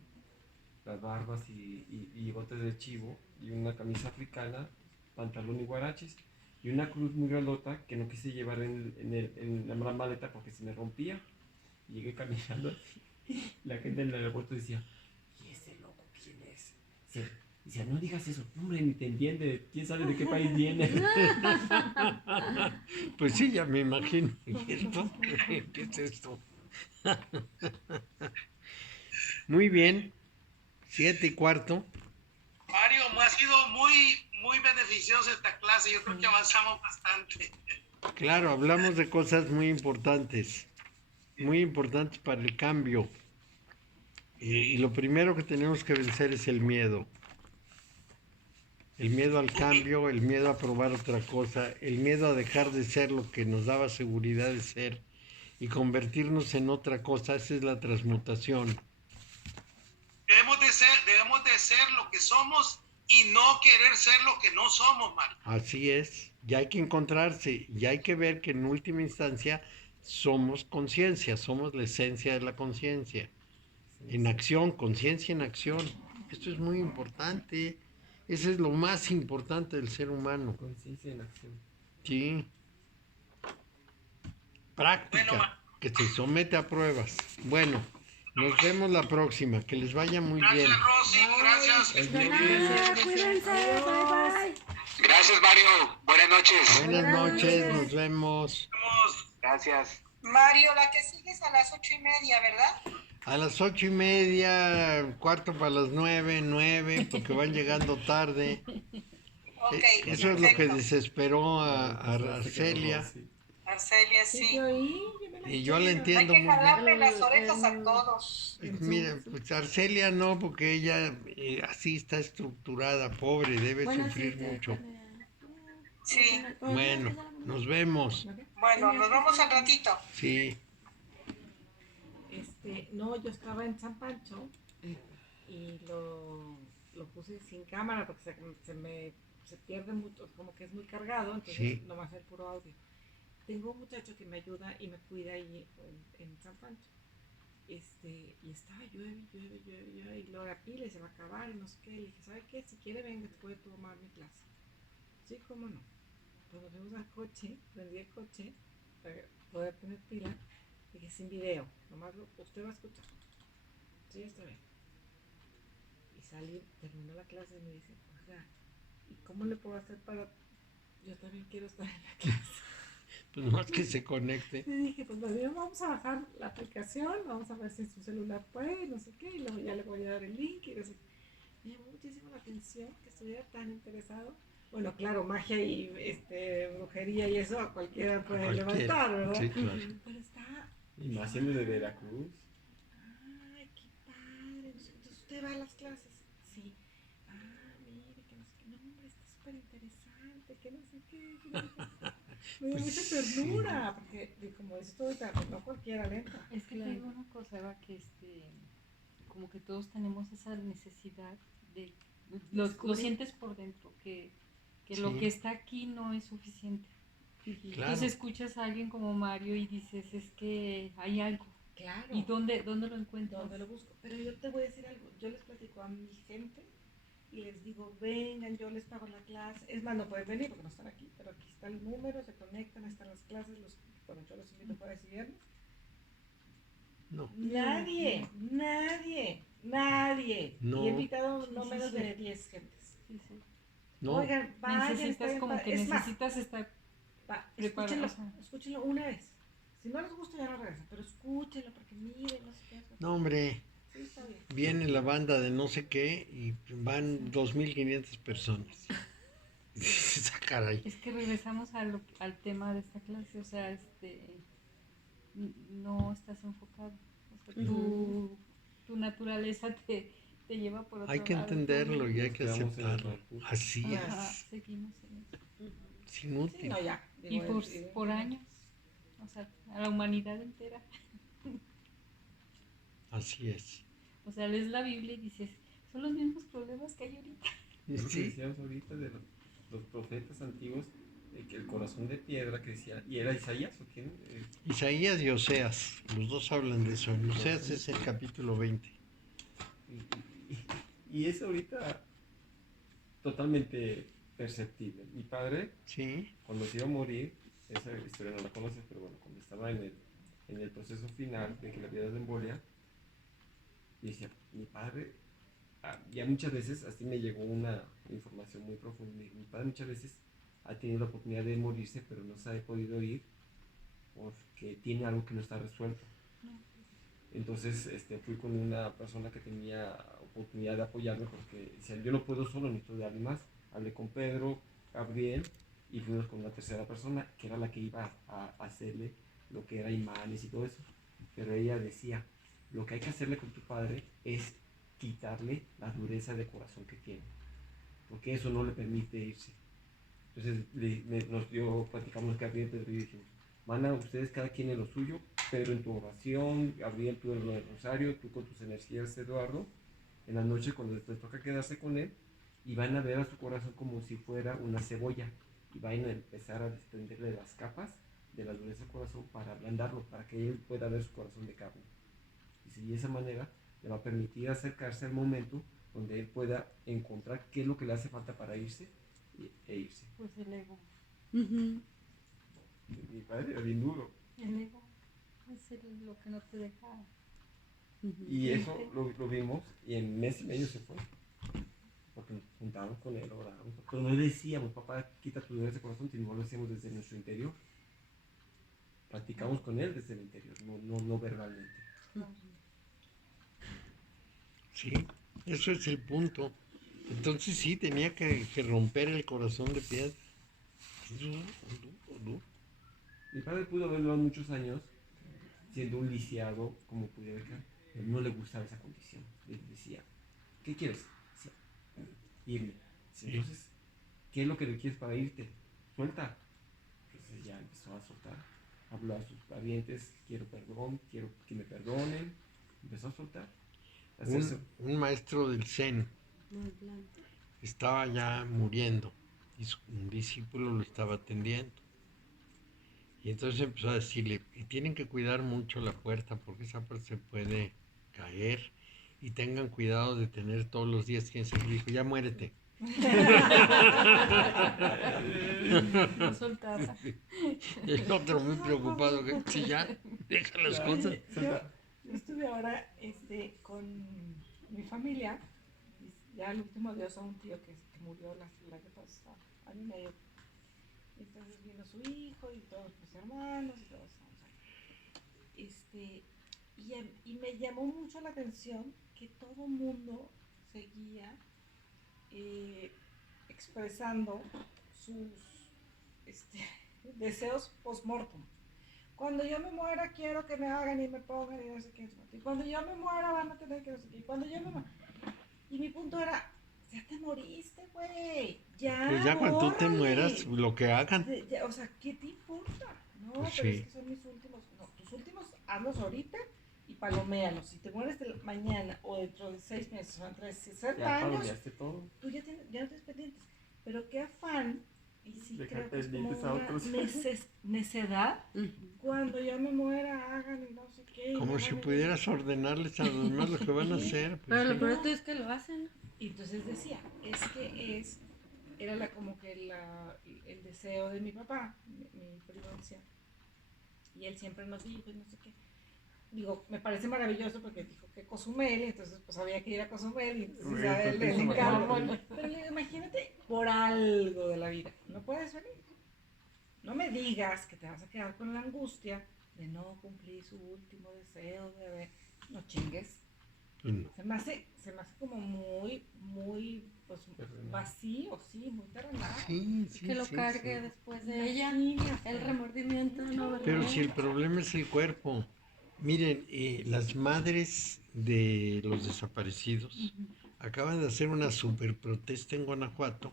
las barbas y botes de chivo, y una camisa africana, pantalón y guaraches, y una cruz muy grandota que no quise llevar en la maleta porque se me rompía. Y llegué caminando así. La gente en el aeropuerto decía, ¿y ese loco quién es? Decía, no digas eso, hombre, ni te entiende, quién sabe de qué país viene. pues sí, ya me imagino. ¿Y esto? ¿Qué es esto? Muy bien, 7:15. Mario, me ha sido muy beneficiosa esta clase. Yo creo que avanzamos bastante. Claro, hablamos de cosas muy importantes para el cambio. Y lo primero que tenemos que vencer es el miedo. El miedo al cambio, el miedo a probar otra cosa, el miedo a dejar de ser lo que nos daba seguridad de ser y convertirnos en otra cosa. Esa es la transmutación. Debemos de ser lo que somos y no querer ser lo que no somos, Mario. Así es. Ya hay que encontrarse, ya hay que ver que en última instancia somos conciencia, somos la esencia de la conciencia. En acción, conciencia en acción. Esto es muy importante. Eso es lo más importante del ser humano. Conciencia en acción. Sí. Práctica, Bueno, que se somete a pruebas. Bueno, nos vemos la próxima. Que les vaya muy bien. gracias, Rosy. Gracias. De nada, cuídense, bye bye. Gracias, Mario. Buenas noches. Buenas noches, nos vemos. Gracias. Mario, la que sigue es a las 8:30, ¿verdad? A las 8:30, 8:45, 9, porque van llegando tarde. Ok. Eso es lo que perfecto. desesperó a Arcelia. Arcelia, Sí, sí. yo oí, yo me la Y yo la eché. entiendo Hay que muy bien. jalarle las orejas a todos. Mira, pues Arcelia no, porque ella así está estructurada, pobre, debe Bueno, sufrir sí, mucho. Sí. Bueno, nos vemos. Bueno, nos vemos al ratito. Sí, No, yo estaba en San Pancho y lo puse sin cámara porque se pierde mucho, como que es muy cargado, entonces Sí. nomás el puro audio. Tengo un muchacho que me ayuda y me cuida ahí en San Pancho. Y estaba llueve, y luego la pila y se va a acabar y no sé qué. Le dije, ¿sabe qué? Si quiere, venga, puede tomar mi clase. Sí, cómo no. Pues nos fuimos al coche, prendí el coche para poder tener pila Dije, sin video, nomás usted va a escuchar. Sí, está bien. Y salí, terminó la clase y me dice, oiga, ¿y cómo le puedo hacer para...? Yo también quiero estar en la clase. Pues nomás que se conecte. Y dije, pues más bien vamos a bajar la aplicación, vamos a ver si su celular puede, no sé qué, y luego ya le voy a dar el link y no sé qué. Me llamó muchísimo la atención que estuviera tan interesado. Bueno, claro, magia y brujería y eso a cualquiera puede Cualquiera. levantar, ¿verdad? Sí, claro. Pero está, Y más siendo de Veracruz. ay, qué padre. Entonces usted va a las clases. Sí. Ah, mire, que no sé qué. No, hombre, está súper interesante, que no sé qué. Que no sé qué. Me dio Pues mucha sí. ternura, porque como dices tú ahorita, pues no cualquiera le entra. Es que te digo una cosa, Eva, que como que todos tenemos esa necesidad de, lo Descubrir. sientes por dentro, que Sí. lo que está aquí no es suficiente. Claro. Entonces escuchas a alguien como Mario y dices, es que hay algo. Claro. ¿Y dónde lo encuentras? ¿Dónde lo busco? Pero yo te voy a decir algo. Yo les platico a mi gente y les digo, vengan, yo les pago la clase. Es más, no pueden venir porque no están aquí, pero aquí está el número, se conectan, están las clases. Bueno, yo los invito jueves y viernes. No. Nadie. No. Y he invitado no Sí, menos sí. de 10 gentes. Sí, sí. No. Oigan, vayan, está Necesitas bien como padre. que Es más, necesitas estar escúchenlo, preparado. O sea, escúchenlo una vez. Si no les gusta ya no regresan, pero escúchenlo porque miren, no sé qué. No, hombre. Sí, está bien. Viene la banda de no sé qué y van 2.500 personas. Esa caray. es que regresamos al tema de esta clase, o sea, no estás enfocado. O sea, tu naturaleza te lleva por otro Hay que lado. entenderlo y hay Nos que quedamos en el aceptarlo. concurso. Así Ajá, es. seguimos en eso. Es Sí, inútil. no, ya. Y por años, o sea, a la humanidad entera. Así es. O sea, lees la Biblia y dices, son los mismos problemas que hay ahorita. Lo que Sí. decíamos ahorita de los profetas antiguos, de que el corazón de piedra que decía, ¿y era Isaías o quién? Isaías y Oseas, los dos hablan de eso. En Oseas es el capítulo 20. Y es ahorita totalmente perceptible. Mi padre, Sí. cuando se iba a morir, esa historia no la conoces, pero bueno, cuando estaba en el proceso final de que le había dado embolia, y decía, mi padre, ya muchas veces, así me llegó una información muy profunda, mi padre muchas veces ha tenido la oportunidad de morirse, pero no se ha podido ir porque tiene algo que no está resuelto. Entonces fui con una persona que tenía oportunidad de apoyarme porque decía, yo no puedo solo, necesito de alguien más. Hablé con Pedro, Gabriel y fuimos con una tercera persona que era la que iba a hacerle lo que era imanes y todo eso. Pero ella decía, lo que hay que hacerle con tu padre es quitarle la dureza de corazón que tiene, porque eso no le permite irse. Entonces platicamos Gabriel, Pedro y dijimos, van a ustedes cada quien en lo suyo, Pedro en tu oración, Gabriel tú en lo del rosario, tú con tus energías, Eduardo, en la noche cuando les toca quedarse con él, y van a ver a su corazón como si fuera una cebolla, y van a empezar a desprenderle las capas de la dureza del corazón para ablandarlo, para que él pueda ver su corazón de carne. Y de esa manera le va a permitir acercarse al momento donde él pueda encontrar qué es lo que le hace falta para irse e irse. Pues el ego. Mi padre era bien duro. El ego es lo que no te deja. Y eso lo vimos y en mes y medio se fue. Porque nos juntamos con él, orábamos. Pero no le decíamos, papá, quita tu dureza de corazón, sino lo decíamos desde nuestro interior. Practicamos con él desde el interior, no verbalmente. Sí, eso es el punto. Entonces sí, tenía que romper el corazón de piedra. Es duro. Mi padre pudo haberlo muchos años siendo un lisiado, como pudiera ver, pero no le gustaba esa condición. Le decía, ¿qué quieres? Decía, irme. Entonces, ¿qué es lo que le quieres para irte? Suelta. Entonces ya empezó a soltar. Habló a sus parientes, quiero perdón, quiero que me perdonen. Empezó a soltar. Un maestro del Zen estaba ya muriendo y un discípulo lo estaba atendiendo. Y entonces empezó a decirle, y tienen que cuidar mucho la puerta porque esa puerta se puede caer y tengan cuidado de tener todos los días quien se dijo, ya muérete. No soltaba. El otro muy preocupado que si ya deja las cosas. Yo estuve ahora con mi familia, y ya el último adiós a un tío que murió el año pasado, año y medio. Entonces vino su hijo y todos mis hermanos y todos estamos ahí. Y me llamó mucho la atención que todo mundo seguía expresando sus deseos post-mortem. Cuando yo me muera quiero que me hagan y me pongan y no sé qué. Y cuando yo me muera van a tener que no sé qué. Y cuando yo me muera... Y mi punto era, ya te moriste, güey. Ya, Pues ya cuando tú te bórrale. mueras, lo que hagan. O sea, ¿qué te importa? No, Pues pero sí. es que son mis últimos. No, tus últimos hazlos ahorita y paloméalos. Si te mueres mañana o dentro de 6 meses o entre 60 Ya años, palomeaste todo. tú ya no tienes pendientes. Pero qué afán, y sí Dejar creo que es como pendientes a una otros. necedad, cuando yo me muera hagan y no sé qué. y Como me si hagan y- pudieras ordenarles a los demás lo que van a hacer. Pero Pues lo sí. peor de todo es que lo hacen. Y entonces decía, era como que el deseo de mi papá, mi primo decía, y él siempre nos dijo y no sé qué. Digo, me parece maravilloso porque dijo que Cozumel, y entonces pues había que ir a Cozumel y entonces Bueno, a él pues, le encanta. bueno. Pero le digo, imagínate por algo de la vida, no puedes venir. No me digas que te vas a quedar con la angustia de no cumplir su último deseo de ver, no chingues. Pues no. Se me hace como muy, pues vacío, sí, muy terrenal. Sí, sí, Que lo sí, cargue sí. después de ella. Imagínate. El remordimiento, no, ¿verdad? Pero si el problema es el cuerpo. Miren, las madres de los desaparecidos acaban de hacer una super protesta en Guanajuato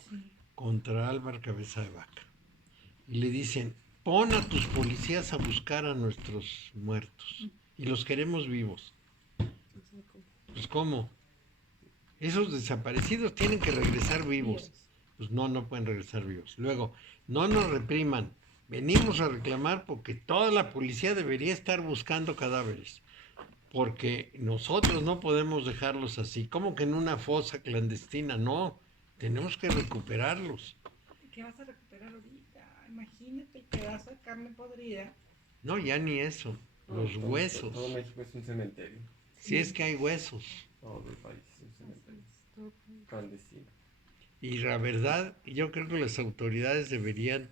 contra Álvaro Cabeza de Vaca. Y le dicen, pon a tus policías a buscar a nuestros muertos. Y los queremos vivos. Pues ¿cómo? Esos desaparecidos tienen que regresar vivos. Pues no pueden regresar vivos. Luego, no nos repriman. Venimos a reclamar porque toda la policía debería estar buscando cadáveres. Porque nosotros no podemos dejarlos así. Como que en una fosa clandestina, no. Tenemos que recuperarlos. ¿Qué vas a recuperar ahorita? Imagínate el pedazo de carne podrida. No, ya ni eso. Los Todo- huesos. Todo México es un cementerio. Si es que hay huesos. Todo el país es un cementerio. Clandestino. Y la verdad, yo creo que las autoridades deberían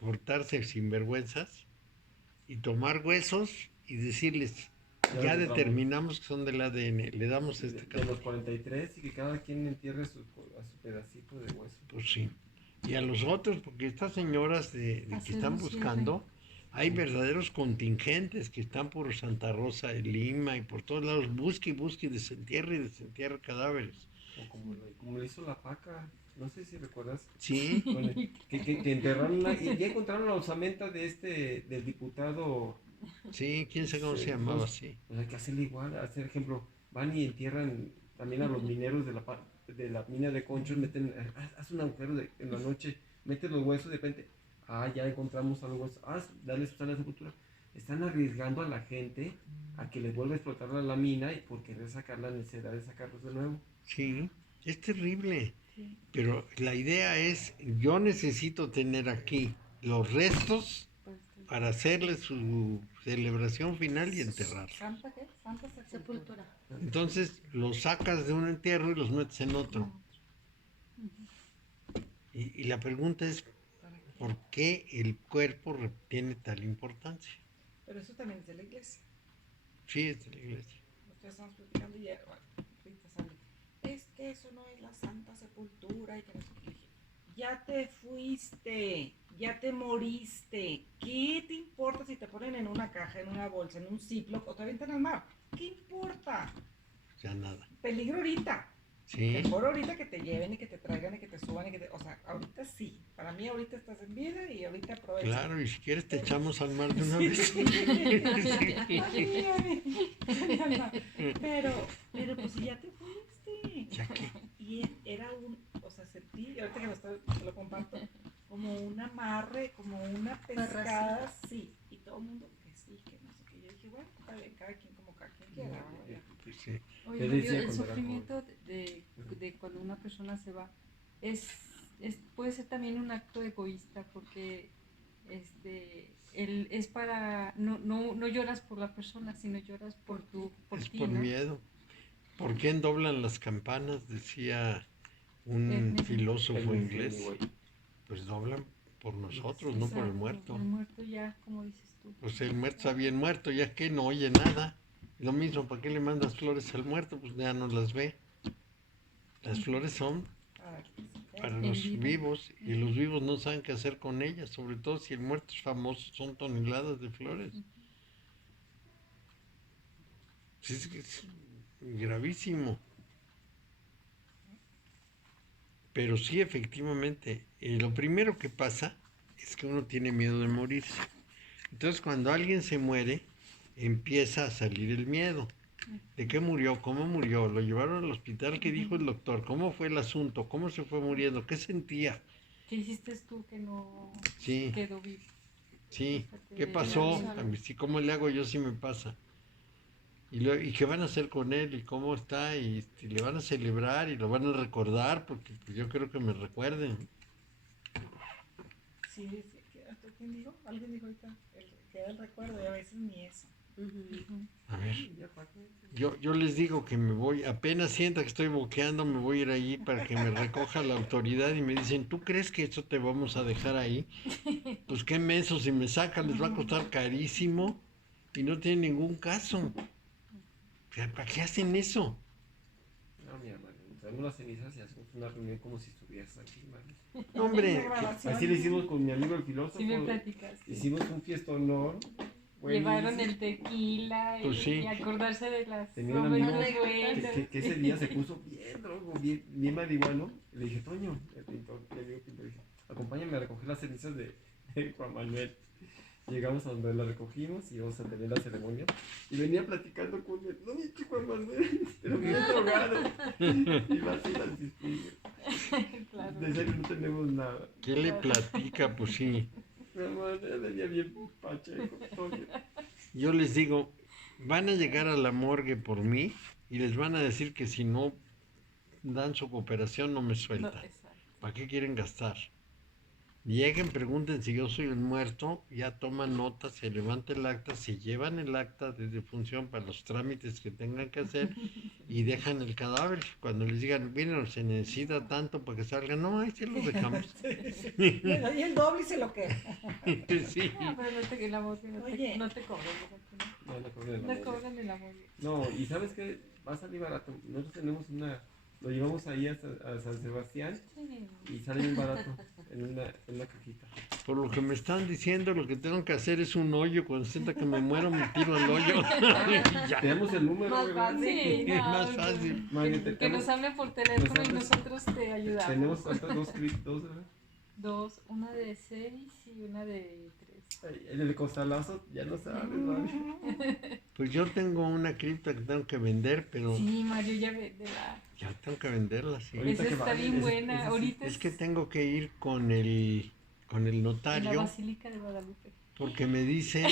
portarse sinvergüenzas y tomar huesos y decirles, Ya ya lo encontramos. determinamos que son del ADN, le damos De este los caso. 43 y que cada quien entierre a su pedacito de hueso. Pues sí. Y a los otros, porque estas señoras de que Hacer están un cierre. buscando, hay verdaderos contingentes que están por Santa Rosa de Lima y por todos lados, busque y busque, desentierre cadáveres. O como le hizo la Paca, no sé si recuerdas, Sí, que enterraron y ya encontraron la osamenta del diputado. sí, quién sabe cómo Sí, se llamaba pues, así. Pues hay que hacerle igual, hacer ejemplo, van y entierran también a los mineros de la mina de Conchos, haz un agujero en la noche, mete los huesos de repente, ya encontramos algo, dale a la sepultura. Están arriesgando a la gente a que les vuelva a explotar la mina y por querer sacar la necesidad de sacarlos de nuevo. Sí, es terrible. Pero la idea es, yo necesito tener aquí los restos para hacerle su celebración final y enterrarlo. ¿Santa qué? Santa sepultura. Sepultura. Entonces los sacas de un entierro y los metes en otro. Y la pregunta es, ¿por qué el cuerpo tiene tal importancia? Pero eso también es de la iglesia. Sí, es de la iglesia. Nosotros estamos platicando y ahorita sale. Es que eso no es la santa sepultura y que no sé qué. Ya te fuiste, ya te moriste. ¿Qué te importa si te ponen en una caja, en una bolsa, en un Ziploc o te avientan al mar? ¿Qué importa? Ya nada. Peligro ahorita. Sí, Mejor ahorita que te lleven y que te traigan y que te suban y que te... O sea, ahorita sí. Para mí ahorita estás en vida y ahorita aprovecha. claro, y si quieres te echamos al mar de una vez. Pero pues si ya te fuiste. Ya que, Y era o sea, sentí, y ahorita que lo comparto, como un amarre, como una pescada, sí. Y todo el mundo que sí, que no sé qué. Yo dije, bueno, está bien, cada quien como cada quien quiera. ¿no? Ya. pues sí. Oye, ¿Qué Mario, decía el cuando era sufrimiento de de cuando una persona se va, puede ser también un acto egoísta porque él es para, no lloras por la persona, sino lloras por Es ti, por ¿no? miedo. ¿Por qué doblan las campanas? Decía un Ernest filósofo Ernest inglés. Hemingway. Pues doblan por nosotros, no por el Exacto, muerto. El muerto ya, como dices tú. Pues el muerto está bien muerto, ya que no oye nada. Lo mismo, ¿para qué le mandas flores al muerto? Pues ya no las ve. Las flores son para En los vida. vivos y los vivos no saben qué hacer con ellas, sobre todo si el muerto es famoso, son toneladas de flores. Sí, es gravísimo. Pero sí, efectivamente, lo primero que pasa es que uno tiene miedo de morirse. Entonces, cuando alguien se muere, empieza a salir el miedo. ¿De qué murió? ¿Cómo murió? ¿Lo llevaron al hospital? ¿Qué dijo el doctor? ¿Cómo fue el asunto? ¿Cómo se fue muriendo? ¿Qué sentía? ¿Qué hiciste tú que no Sí, quedó vivo? sí. Fíjate, ¿Qué la pasó? vida. A mí sí, ¿cómo le hago yo si me pasa? ¿Y qué van a hacer con él? ¿Y cómo está? Y le van a celebrar y lo van a recordar, porque pues, yo creo que me recuerden. Sí, ¿quién dijo? Alguien dijo ahorita, queda el recuerdo y a veces ni eso. A ver, yo les digo que me voy, apenas sienta que estoy boqueando, me voy a ir allí para que me recoja la autoridad y me dicen, ¿tú crees que eso te vamos a dejar ahí? Pues qué menso, si me sacan les va a costar carísimo y no tiene ningún caso. ¿Para qué hacen eso? No, mira, Mario, traemos las cenizas y hacemos una reunión como si estuvieras aquí, Mario. No, hombre, Una grabación. Así lo hicimos con mi amigo el filósofo. Sí me platicaste. Hicimos un fiestonón. Llevaron el tequila Pues sí. y acordarse de las Tenía un momentos amigo buenos. que ese día se puso bien drogo, bien marihuano. Le dije, Toño, el pintor, mi amigo pintor, dije, acompáñame a recoger las cenizas de Juan Manuel. Llegamos a donde la recogimos y íbamos a tener la ceremonia. Y venía platicando con él, no, mi Juan Manuel, pero bien drogado. Iba así al distingue. Claro. De serio no tenemos nada. ¿qué le platica? Pues sí. Mi Manuel venía bien pacheco, Toño. Yo les digo, van a llegar a la morgue por mí y les van a decir que si no dan su cooperación no me No, sueltan. exacto. ¿Para qué quieren gastar? Lleguen, pregunten si yo soy el muerto, ya toman nota, se levanta el acta, se llevan el acta de defunción para los trámites que tengan que hacer y dejan el cadáver. Cuando les digan, miren, se necesita tanto para que salgan, no, ahí se los dejamos. Y el doble y se lo queda. Sí. Ah, pero el amor Oye. no te cobran. No, no cobran No la morgue. cobran el amor. No, y ¿sabes qué? Va a salir barato. Nosotros tenemos lo llevamos ahí a San Sebastián Sí. y sale bien barato en una cajita. Por lo que me están diciendo, lo que tengo que hacer es un hoyo. Cuando sienta que me muero, me tiro al hoyo. Y ya. Tenemos el número, Más ¿verdad? fácil. Sí, Es no, más fácil. Mario, que nos hablen por teléfono y nosotros te ayudamos. Tenemos cuántas dos, ¿verdad? Dos, una de 6 y una de 3. Ay, en el costalazo ya no sabes, Mario. Pues yo tengo una cripta que tengo que vender, pero Sí, Mario, ya ve de la... ya tengo que venderla, sí. Ahorita Esa que está vale, bien esa- buena. esa sí. Ahorita Es que tengo que ir con el en la notario, Basílica de Guadalupe. porque me dicen,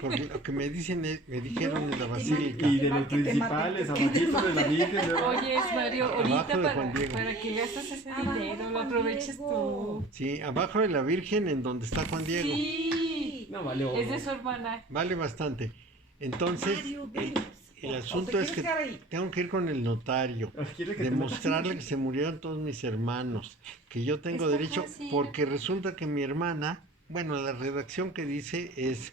porque lo que me dicen me dijeron en la basílica. Y de los Que te principales, mate, que te abajito de la Virgen, ¿verdad? Oye, Mario, Abajo ahorita de Juan Diego. para que gastes ese Abajo de dinero, lo Juan aproveches Diego. tú. Sí, abajo de la Virgen, en donde está Juan Diego. Sí, No, vale oro. es de su hermana. Vale bastante. Entonces, Mario, ven. el ¿O asunto te es que quieres quedar ahí? tengo que ir con el notario. ¿Quiere que te Demostrarle que se murieron todos mis hermanos, que yo tengo Está derecho, fácil. porque resulta que mi hermana, bueno, la redacción que dice es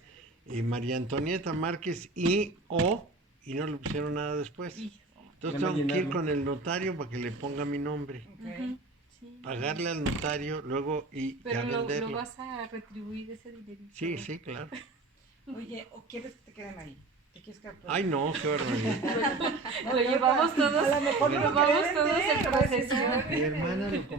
María Antonieta Márquez y no le pusieron nada después. Hijo. Entonces Ya no tengo que ir llenarlo. con el notario para que le ponga mi nombre, Ok. Ujú, sí. pagarle al notario, luego y ya Pero lo venderlo. vas a retribuir ese dinerito. Sí, sí, claro. Oye, ¿o quieres que te queden ahí? ¿Te quieres quedar? Ay, no, qué barbaridad. Lo llevamos todos, A lo mejor lo no lo vamos quería todos vender, en a veces procesión. Mi hermana lo